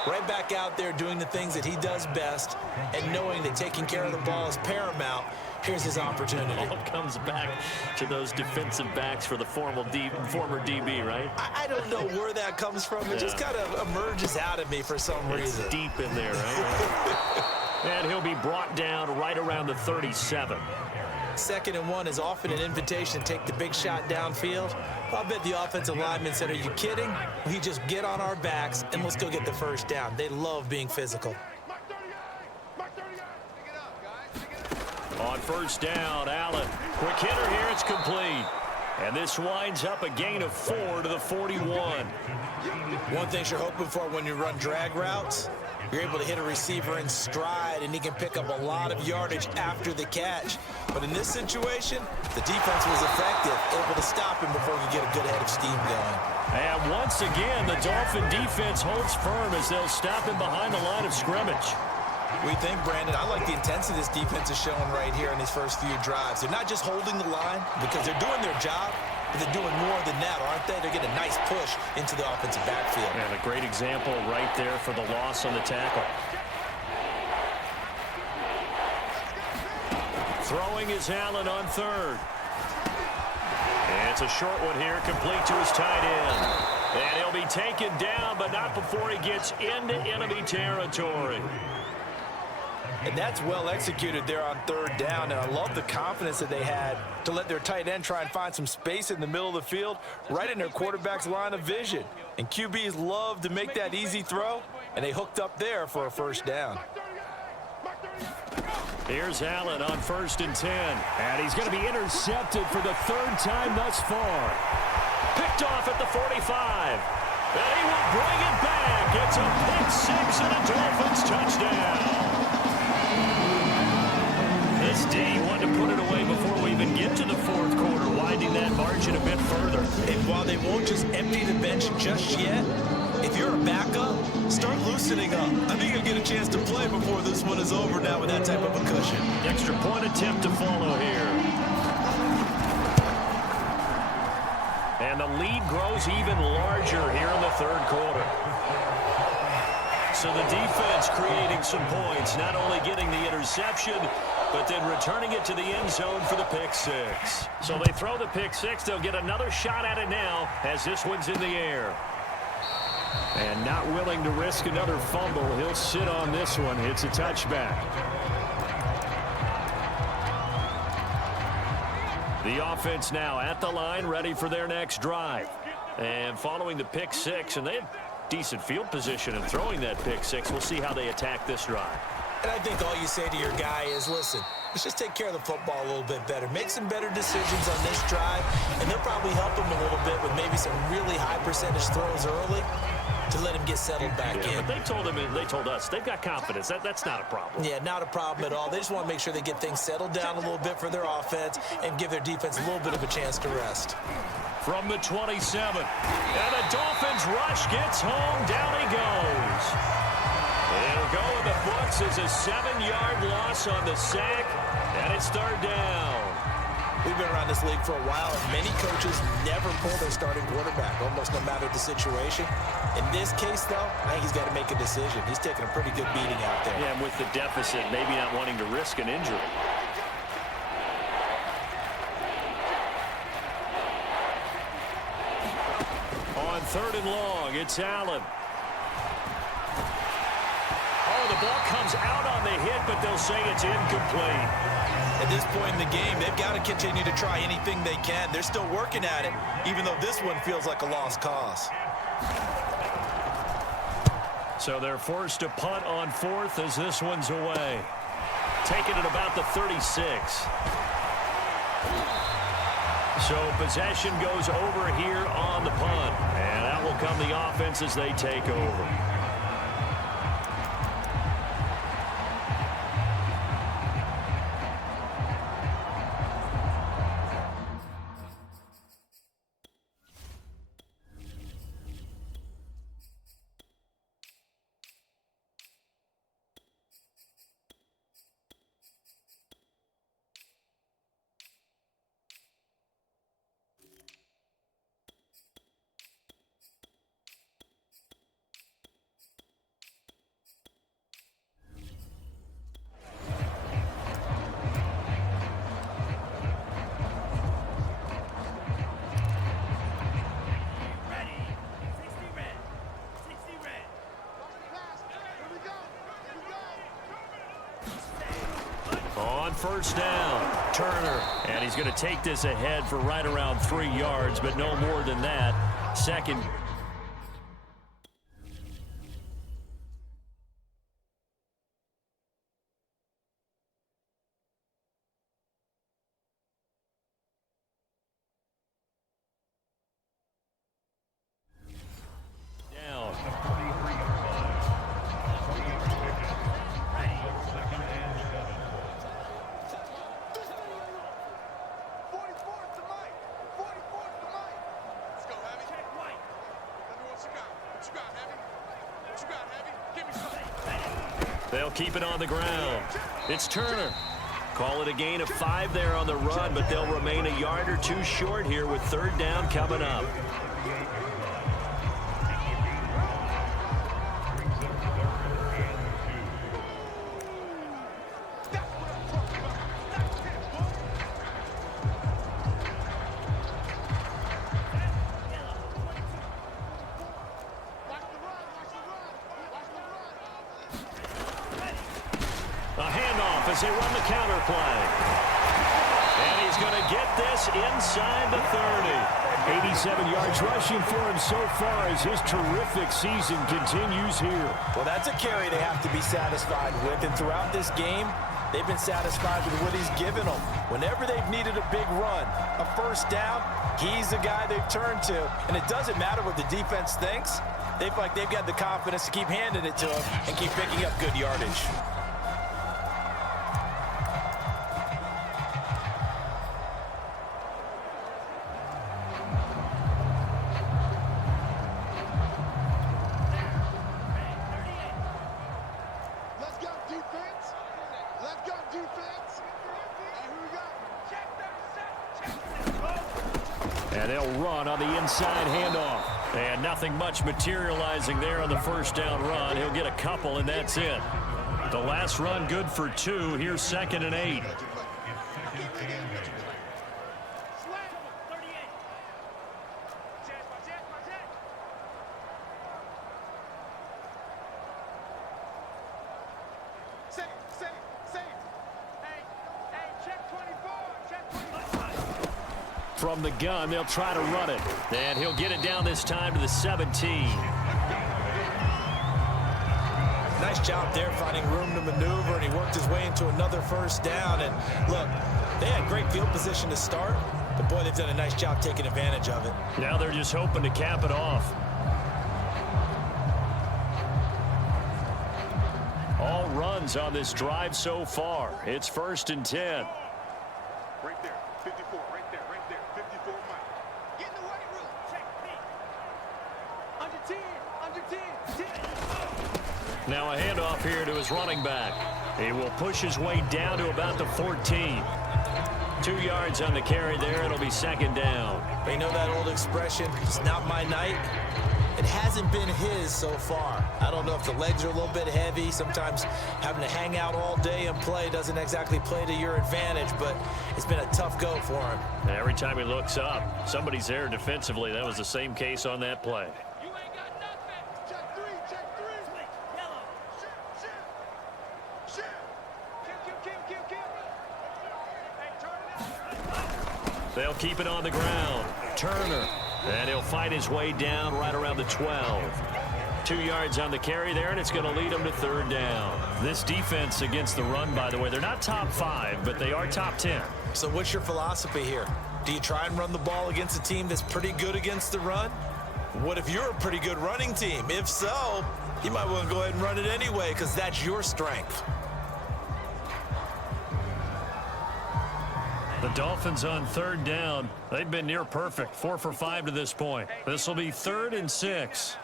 right back out there doing the things that he does best, and knowing that taking care of the ball is paramount. Here's his opportunity. All comes back to those defensive backs for the former DB, right? I don't know where that comes from. It just kind of emerges out of me for some reason. It's deep in there, right? And he'll be brought down right around the 37. 2nd and 1 is often an invitation to take the big shot downfield. I'll bet the offensive lineman said, are you kidding? We just get on our backs and let's go get the first down. They love being physical. On first down, Allen. Quick hitter here, it's complete. And this winds up a gain of 4 to the 41. One thing you're hoping for when you run drag routes, you're able to hit a receiver in stride, and he can pick up a lot of yardage after the catch. But in this situation, the defense was effective, able to stop him before he get a good head of steam going. And once again, the Dolphin defense holds firm as they'll stop him behind the line of scrimmage. We think, Brandon, I like the intensity this defense is showing right here in these first few drives. They're not just holding the line because they're doing their job, but they're doing more than that, aren't they? They're getting a nice push into the offensive backfield. And a great example right there for the loss on the tackle. Throwing is Allen on third. And it's a short one here, complete to his tight end. And he'll be taken down, but not before he gets into enemy territory. And that's well executed there on 3rd down. And I love the confidence that they had to let their tight end try and find some space in the middle of the field, right in their quarterback's line of vision. And QBs love to make that easy throw, and they hooked up there for a first down. Here's Allen on 1st and 10. And he's going to be intercepted for the 3rd time thus far. Picked off at the 45. And he will bring it back. It's a pick six and a Dolphins touchdown. This D wanted to put it away before we even get to the 4th quarter, winding that margin a bit further. And while they won't just empty the bench just yet, if you're a backup, start loosening up. I think you'll get a chance to play before this one is over now with that type of a cushion. Extra point attempt to follow here. And the lead grows even larger here in the 3rd quarter. So the defense creating some points, not only getting the interception, but then returning it to the end zone for the pick six. So they throw the pick six. They'll get another shot at it now as this one's in the air. And not willing to risk another fumble. He'll sit on this one. It's a touchback. The offense now at the line, ready for their next drive. And following the pick six, and they have decent field position in throwing that pick six. We'll see how they attack this drive. And I think all you say to your guy is, listen, let's just take care of the football a little bit better. Make some better decisions on this drive, and they'll probably help him a little bit with maybe some really high percentage throws early to let him get settled back in. But they told us, they've got confidence. That's not a problem. Yeah, not a problem at all. They just want to make sure they get things settled down a little bit for their offense and give their defense a little bit of a chance to rest. From the 27, and the Dolphins rush gets home. Down he goes. It'll go in the books as a 7-yard loss on the sack, and it's 3rd down. We've been around this league for a while, and many coaches never pull their starting quarterback, almost no matter the situation. In this case, though, I think he's got to make a decision. He's taking a pretty good beating out there. Yeah, and with the deficit, maybe not wanting to risk an injury. On 3rd and long, it's Allen. Oh, the ball comes out on the hit, but they'll say it's incomplete. At this point in the game, they've got to continue to try anything they can. They're still working at it, even though this one feels like a lost cause. So they're forced to punt on 4th as this one's away. Taking it about the 36. So possession goes over here on the punt. And that will come the offense as they take over. On first down, Turner. And he's going to take this ahead for right around 3 yards, but no more than that. Second. Down. They'll keep it on the ground. It's Turner. Call it a gain of 5 there on the run, but they'll remain a yard or 2 short here with third down coming up. As they run the counter play. And he's going to get this inside the 30. 87 yards rushing for him so far as his terrific season continues here. Well, that's a carry they have to be satisfied with. And throughout this game, they've been satisfied with what he's given them. Whenever they've needed a big run, a first down, he's the guy they've turned to. And it doesn't matter what the defense thinks. They feel like they've got the confidence to keep handing it to him and keep picking up good yardage. And they'll run on the inside handoff. And nothing much materializing there on the first down run. He'll get a couple, and that's it. The last run good for 2. Here's 2nd and 8. From the gun, they'll try to run it. And he'll get it down this time to the 17. Nice job there finding room to maneuver, and he worked his way into another first down. And look, they had great field position to start, but boy, they've done a nice job taking advantage of it. Now they're just hoping to cap it off. All runs on this drive so far. It's 1st and 10. Right there, 54, right there, 54 Mike. Get in the weight room, check me. Under 10, 10. Now a handoff here to his running back. He will push his way down to about the 14. 2 yards on the carry there. It'll be 2nd down. They know that old expression, it's not my night. It hasn't been his so far. I don't know if the legs are a little bit heavy. Sometimes having to hang out all day and play doesn't exactly play to your advantage, but it's been a tough go for him. Every time he looks up, somebody's there defensively. That was the same case on that play. You ain't got nothing. Check 3, check 3. Switch, yellow. Shoot. Kill. Hey, turn it out. They'll keep it on the ground. Turner. And he'll fight his way down right around the 12. 2 yards on the carry there, and it's going to lead him to 3rd down. This defense against the run, by the way, they're not top 5, but they are top 10. So what's your philosophy here? Do you try and run the ball against a team that's pretty good against the run? What if you're a pretty good running team? If so, you might want to go ahead and run it anyway because that's your strength. The Dolphins on third down. They've been near perfect. 4 for 5 to this point. This will be 3rd and 6.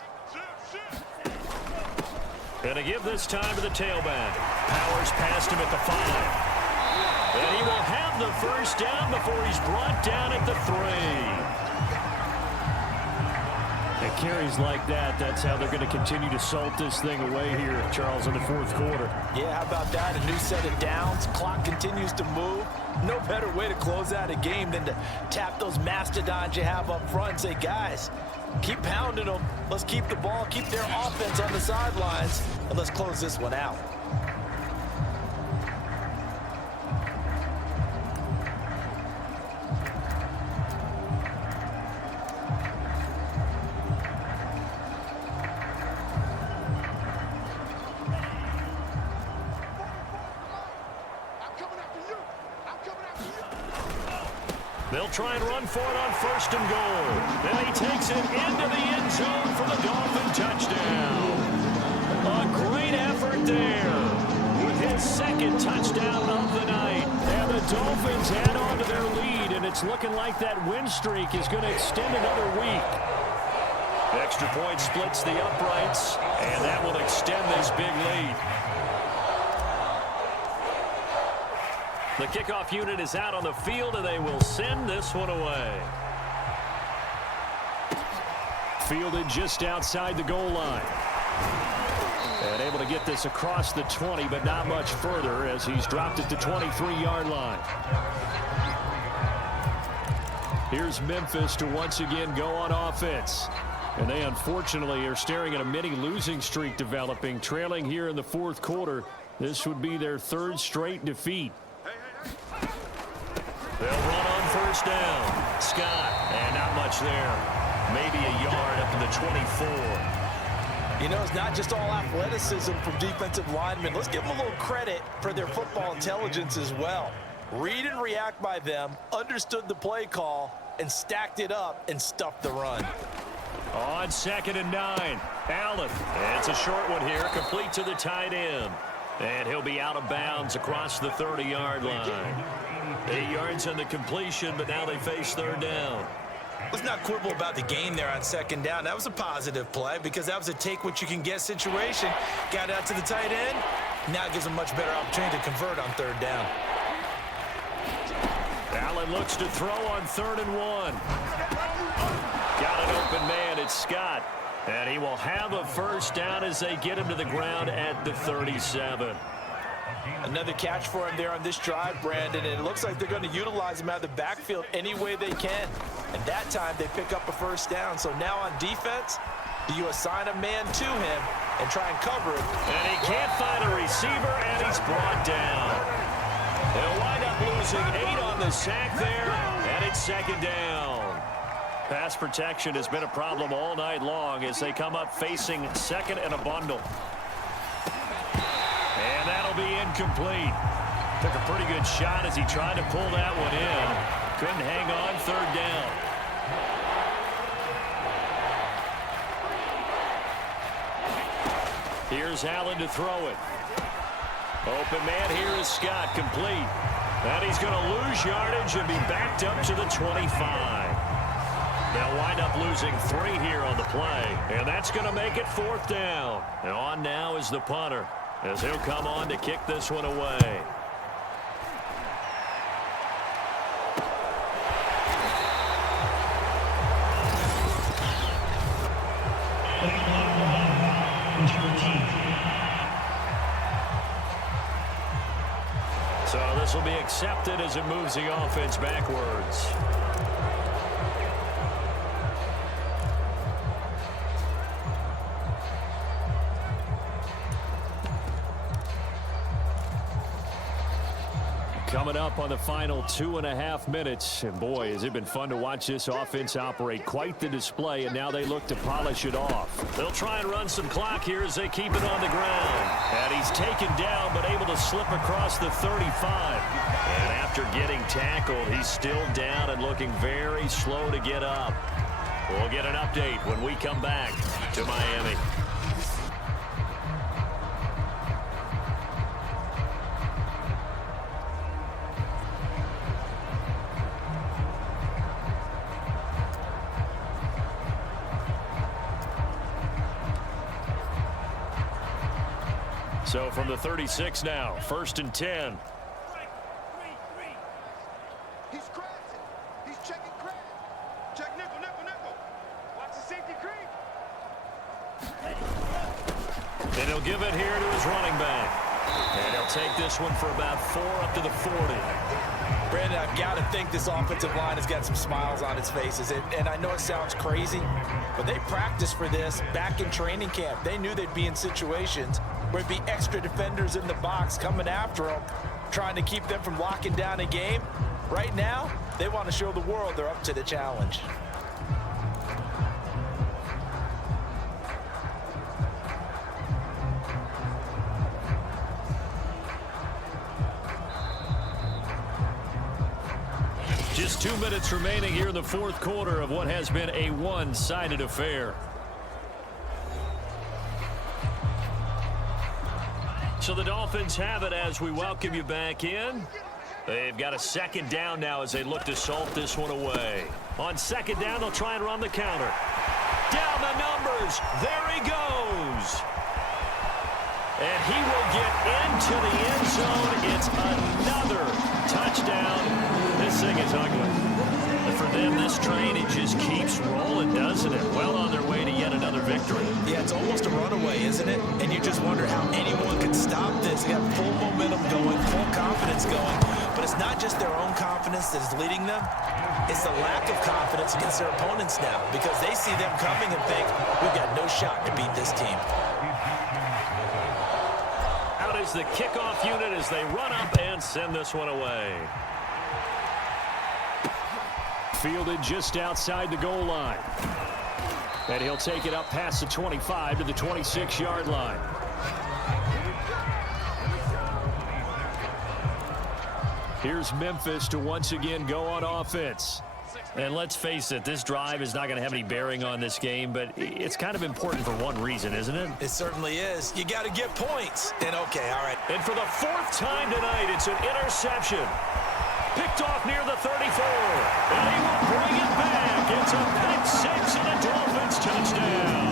Going to give this time to the tailback. Powers past him at the 5. And he will have the first down before he's brought down at the 3. At carries like that, that's how they're going to continue to salt this thing away here, Charles, in the 4th quarter. Yeah, how about that? A new set of downs. Clock continues to move. No better way to close out a game than to tap those mastodons you have up front and say, guys, keep pounding them. Let's keep the ball, keep their offense on the sidelines, and let's close this one out. They'll try and run for it on 1st and goal. And he takes it into the end zone for the Dolphin touchdown. A great effort there with his 2nd touchdown of the night. And the Dolphins add on to their lead, and it's looking like that win streak is going to extend another week. Extra point splits the uprights, and that will extend this big lead. The kickoff unit is out on the field, and they will send this one away. Fielded just outside the goal line. And able to get this across the 20, but not much further as he's dropped it to 23-yard line. Here's Memphis to once again go on offense. And they unfortunately are staring at a mini losing streak developing, trailing here in the 4th quarter. This would be their 3rd straight defeat. They'll run on 1st down. Scott, and not much there. Maybe a yard up to the 24. You know, it's not just all athleticism from defensive linemen. Let's give them a little credit for their football intelligence as well. Read and react by them, understood the play call, and stacked it up and stuffed the run. On 2nd and 9, Allen. It's a short one here, complete to the tight end. And he'll be out of bounds across the 30-yard line. 8 yards on the completion, but now they face 3rd down. Let's not quibble about the gain there on 2nd down. That was a positive play because that was a take-what-you-can-get situation. Got out to the tight end. Now it gives them much better opportunity to convert on 3rd down. Allen looks to throw on 3rd and 1. Got an open man. It's Scott. And he will have a first down as they get him to the ground at the 37. Another catch for him there on this drive, Brandon, and it looks like they're going to utilize him out of the backfield any way they can. And that time they pick up a first down. So now on defense, do you assign a man to him and try and cover it? And he can't find a receiver, and he's brought down. They'll wind up losing 8 on the sack there, and it's 2nd down. Pass protection has been a problem all night long as they come up facing 2nd and a bundle. And that'll be incomplete. Took a pretty good shot as he tried to pull that one in. Couldn't hang on 3rd down. Here's Allen to throw it. Open man here is Scott, complete. And he's going to lose yardage and be backed up to the 25. They'll wind up losing 3 here on the play, and that's going to make it 4th down. And on now is the punter, as he'll come on to kick this one away. So this will be accepted as it moves the offense backwards. Coming up on the final 2.5 minutes. And boy, has it been fun to watch this offense operate. Quite the display, and now they look to polish it off. They'll try and run some clock here as they keep it on the ground. And he He's taken down, but able to slip across the 35. And after getting tackled, he's still down and looking very slow to get up. We'll get an update when we come back to Miami. So from the 36 now, 1st and 10. He's crashing. He's checking crash. Check nickel, nickel, nickel. Watch the safety creep. And he'll give it here to his running back. And he'll take this one for about 4 up to the 40. Brandon, I've got to think this offensive line has got some smiles on its faces. And I know it sounds crazy, but they practiced for this back in training camp. They knew they'd be in situations where it'd be extra defenders in the box coming after them, trying to keep them from locking down a game. Right now, they want to show the world they're up to the challenge. Just 2 minutes remaining here in the 4th quarter of what has been a one-sided affair. So the Dolphins have it as we welcome you back in. They've got a 2nd down now as they look to salt this one away. On 2nd down, they'll try and run the counter. Down the numbers. There he goes. And he will get into the end zone. It's another touchdown. This thing is ugly. And for them, this train, it just keeps rolling, doesn't it? Well on their way to yet another victory. Yeah, it's almost a runaway, isn't it? And you just wonder how anyone could stop this. They got full momentum going, full confidence going. But it's not just their own confidence that is leading them. It's the lack of confidence against their opponents now because they see them coming and think, we've got no shot to beat this team. Out is the kickoff unit as they run up and send this one away. Fielded just outside the goal line. And he'll take it up past the 25 to the 26-yard line. Here's Memphis to once again go on offense. And let's face it, this drive is not going to have any bearing on this game, but it's kind of important for one reason, isn't it? It certainly is. You got to get points. And okay, all right. And for the 4th time tonight, it's an interception. Picked off near the 34. And he will bring it back. It's a pick 6 and a Dolphins touchdown.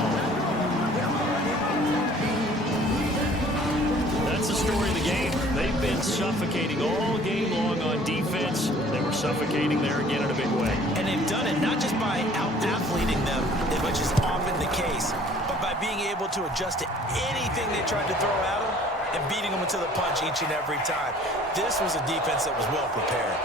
That's the story of the game. They've been suffocating all game long on defense. They were suffocating there again in a big way. And they've done it not just by out-athleting them, which is often the case, but by being able to adjust to anything they tried to throw at them and beating them into the punch each and every time. This was a defense that was well prepared.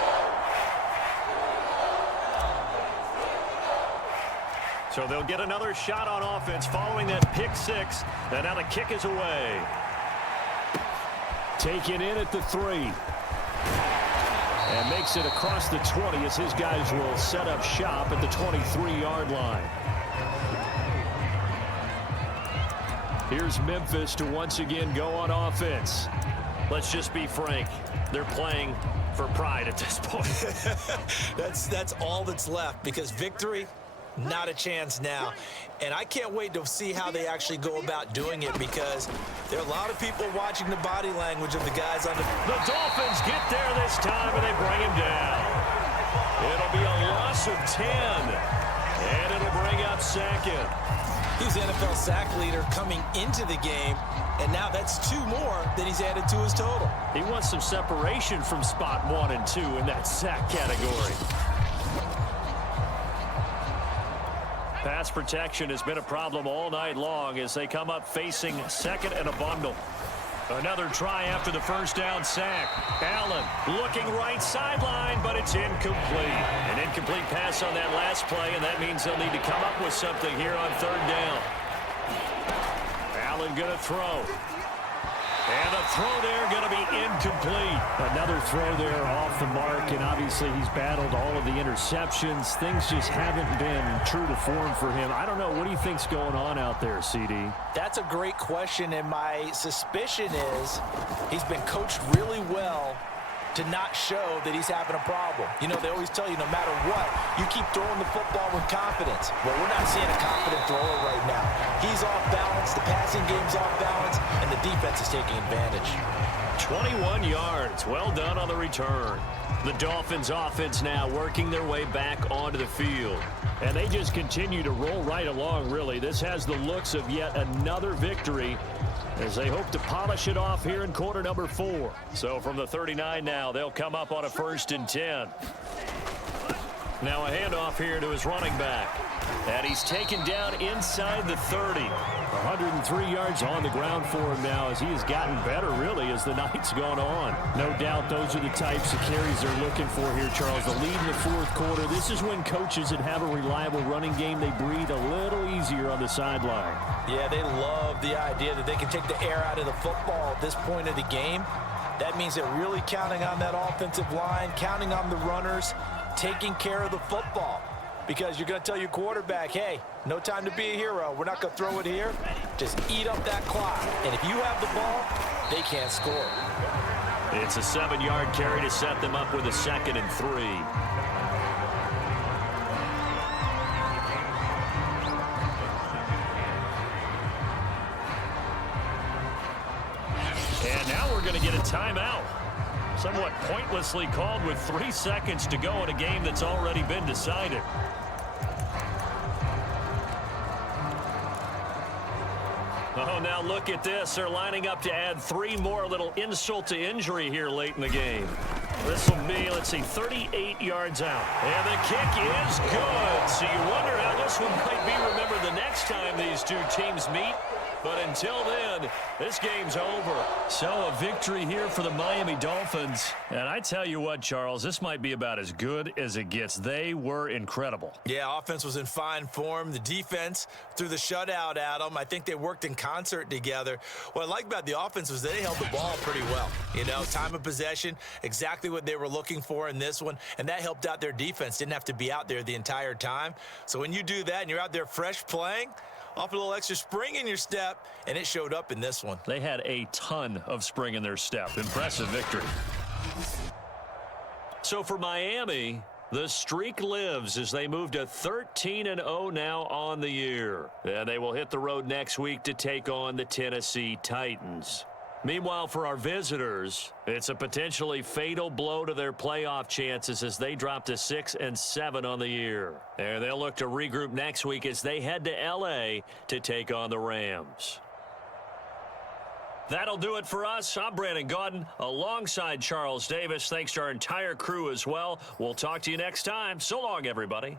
So they'll get another shot on offense following that pick 6. And now the kick is away. Taken in at the 3. And makes it across the 20 as his guys will set up shop at the 23-yard line. Here's Memphis to once again go on offense. Let's just be frank. They're playing for pride at this point. That's all that's left because victory, not a chance now. And I can't wait to see how they actually go about doing it because there are a lot of people watching the body language of the guys on the... The Dolphins get there this time and they bring him down. It'll be a loss of 10. And it'll bring up 2nd. He's the NFL sack leader coming into the game, and now that's 2 more that he's added to his total. He wants some separation from spot 1 and 2 in that sack category. Pass protection has been a problem all night long as they come up facing 2nd and a bundle. Another try after the first down sack. Allen looking right sideline, but it's incomplete. An incomplete pass on that last play, and that means they'll need to come up with something here on 3rd down. Allen going to throw. And the throw there going to be incomplete. Another throw there off the mark, and obviously he's battled all of the interceptions. Things just haven't been true to form for him. I don't know. What do you think's going on out there, CD? That's a great question, and my suspicion is he's been coached really well to not show that he's having a problem. You know, they always tell you no matter what, you keep throwing the football with confidence. Well, we're not seeing a confident thrower right now. He's off balance, the passing game's off balance, and the defense is taking advantage. 21 yards. Well done on the return. The Dolphins offense now working their way back onto the field. And they just continue to roll right along, really. This has the looks of yet another victory as they hope to polish it off here in quarter number 4. So from the 39 now, they'll come up on a 1st and 10. Now a handoff here to his running back. And he's taken down inside the 30. 103 yards on the ground for him now as he has gotten better, really, as the night's gone on. No doubt those are the types of carries they're looking for here, Charles. The lead in the 4th quarter. This is when coaches that have a reliable running game, they breathe a little easier on the sideline. Yeah, they love the idea that they can take the air out of the football at this point of the game. That means they're really counting on that offensive line, counting on the runners, taking care of the football. Because you're going to tell your quarterback, hey, no time to be a hero. We're not going to throw it here. Just eat up that clock. And if you have the ball, they can't score. It's a 7-yard carry to set them up with a 2nd and 3. And now we're going to get a timeout. Somewhat pointlessly called with 3 seconds to go in a game that's already been decided. Oh, now look at this. They're lining up to add 3 more, little insult to injury here late in the game. This will be, let's see, 38 yards out. And the kick is good. So you wonder how this one might be remembered the next time these two teams meet. But until then, this game's over. So a victory here for the Miami Dolphins. And I tell you what, Charles, this might be about as good as it gets. They were incredible. Yeah, offense was in fine form. The defense threw the shutout at them. I think they worked in concert together. What I like about the offense was they held the ball pretty well. You know, time of possession, exactly what they were looking for in this one. And that helped out their defense. Didn't have to be out there the entire time. So when you do that and you're out there fresh playing, off a little extra spring in your step, and it showed up in this one. They had a ton of spring in their step. Impressive victory. So for Miami, the streak lives as they move to 13-0 now on the year. And they will hit the road next week to take on the Tennessee Titans. Meanwhile, for our visitors, it's a potentially fatal blow to their playoff chances as they drop to 6-7 on the year. And they'll look to regroup next week as they head to L.A. to take on the Rams. That'll do it for us. I'm Brandon Gaudin alongside Charles Davis. Thanks to our entire crew as well. We'll talk to you next time. So long, everybody.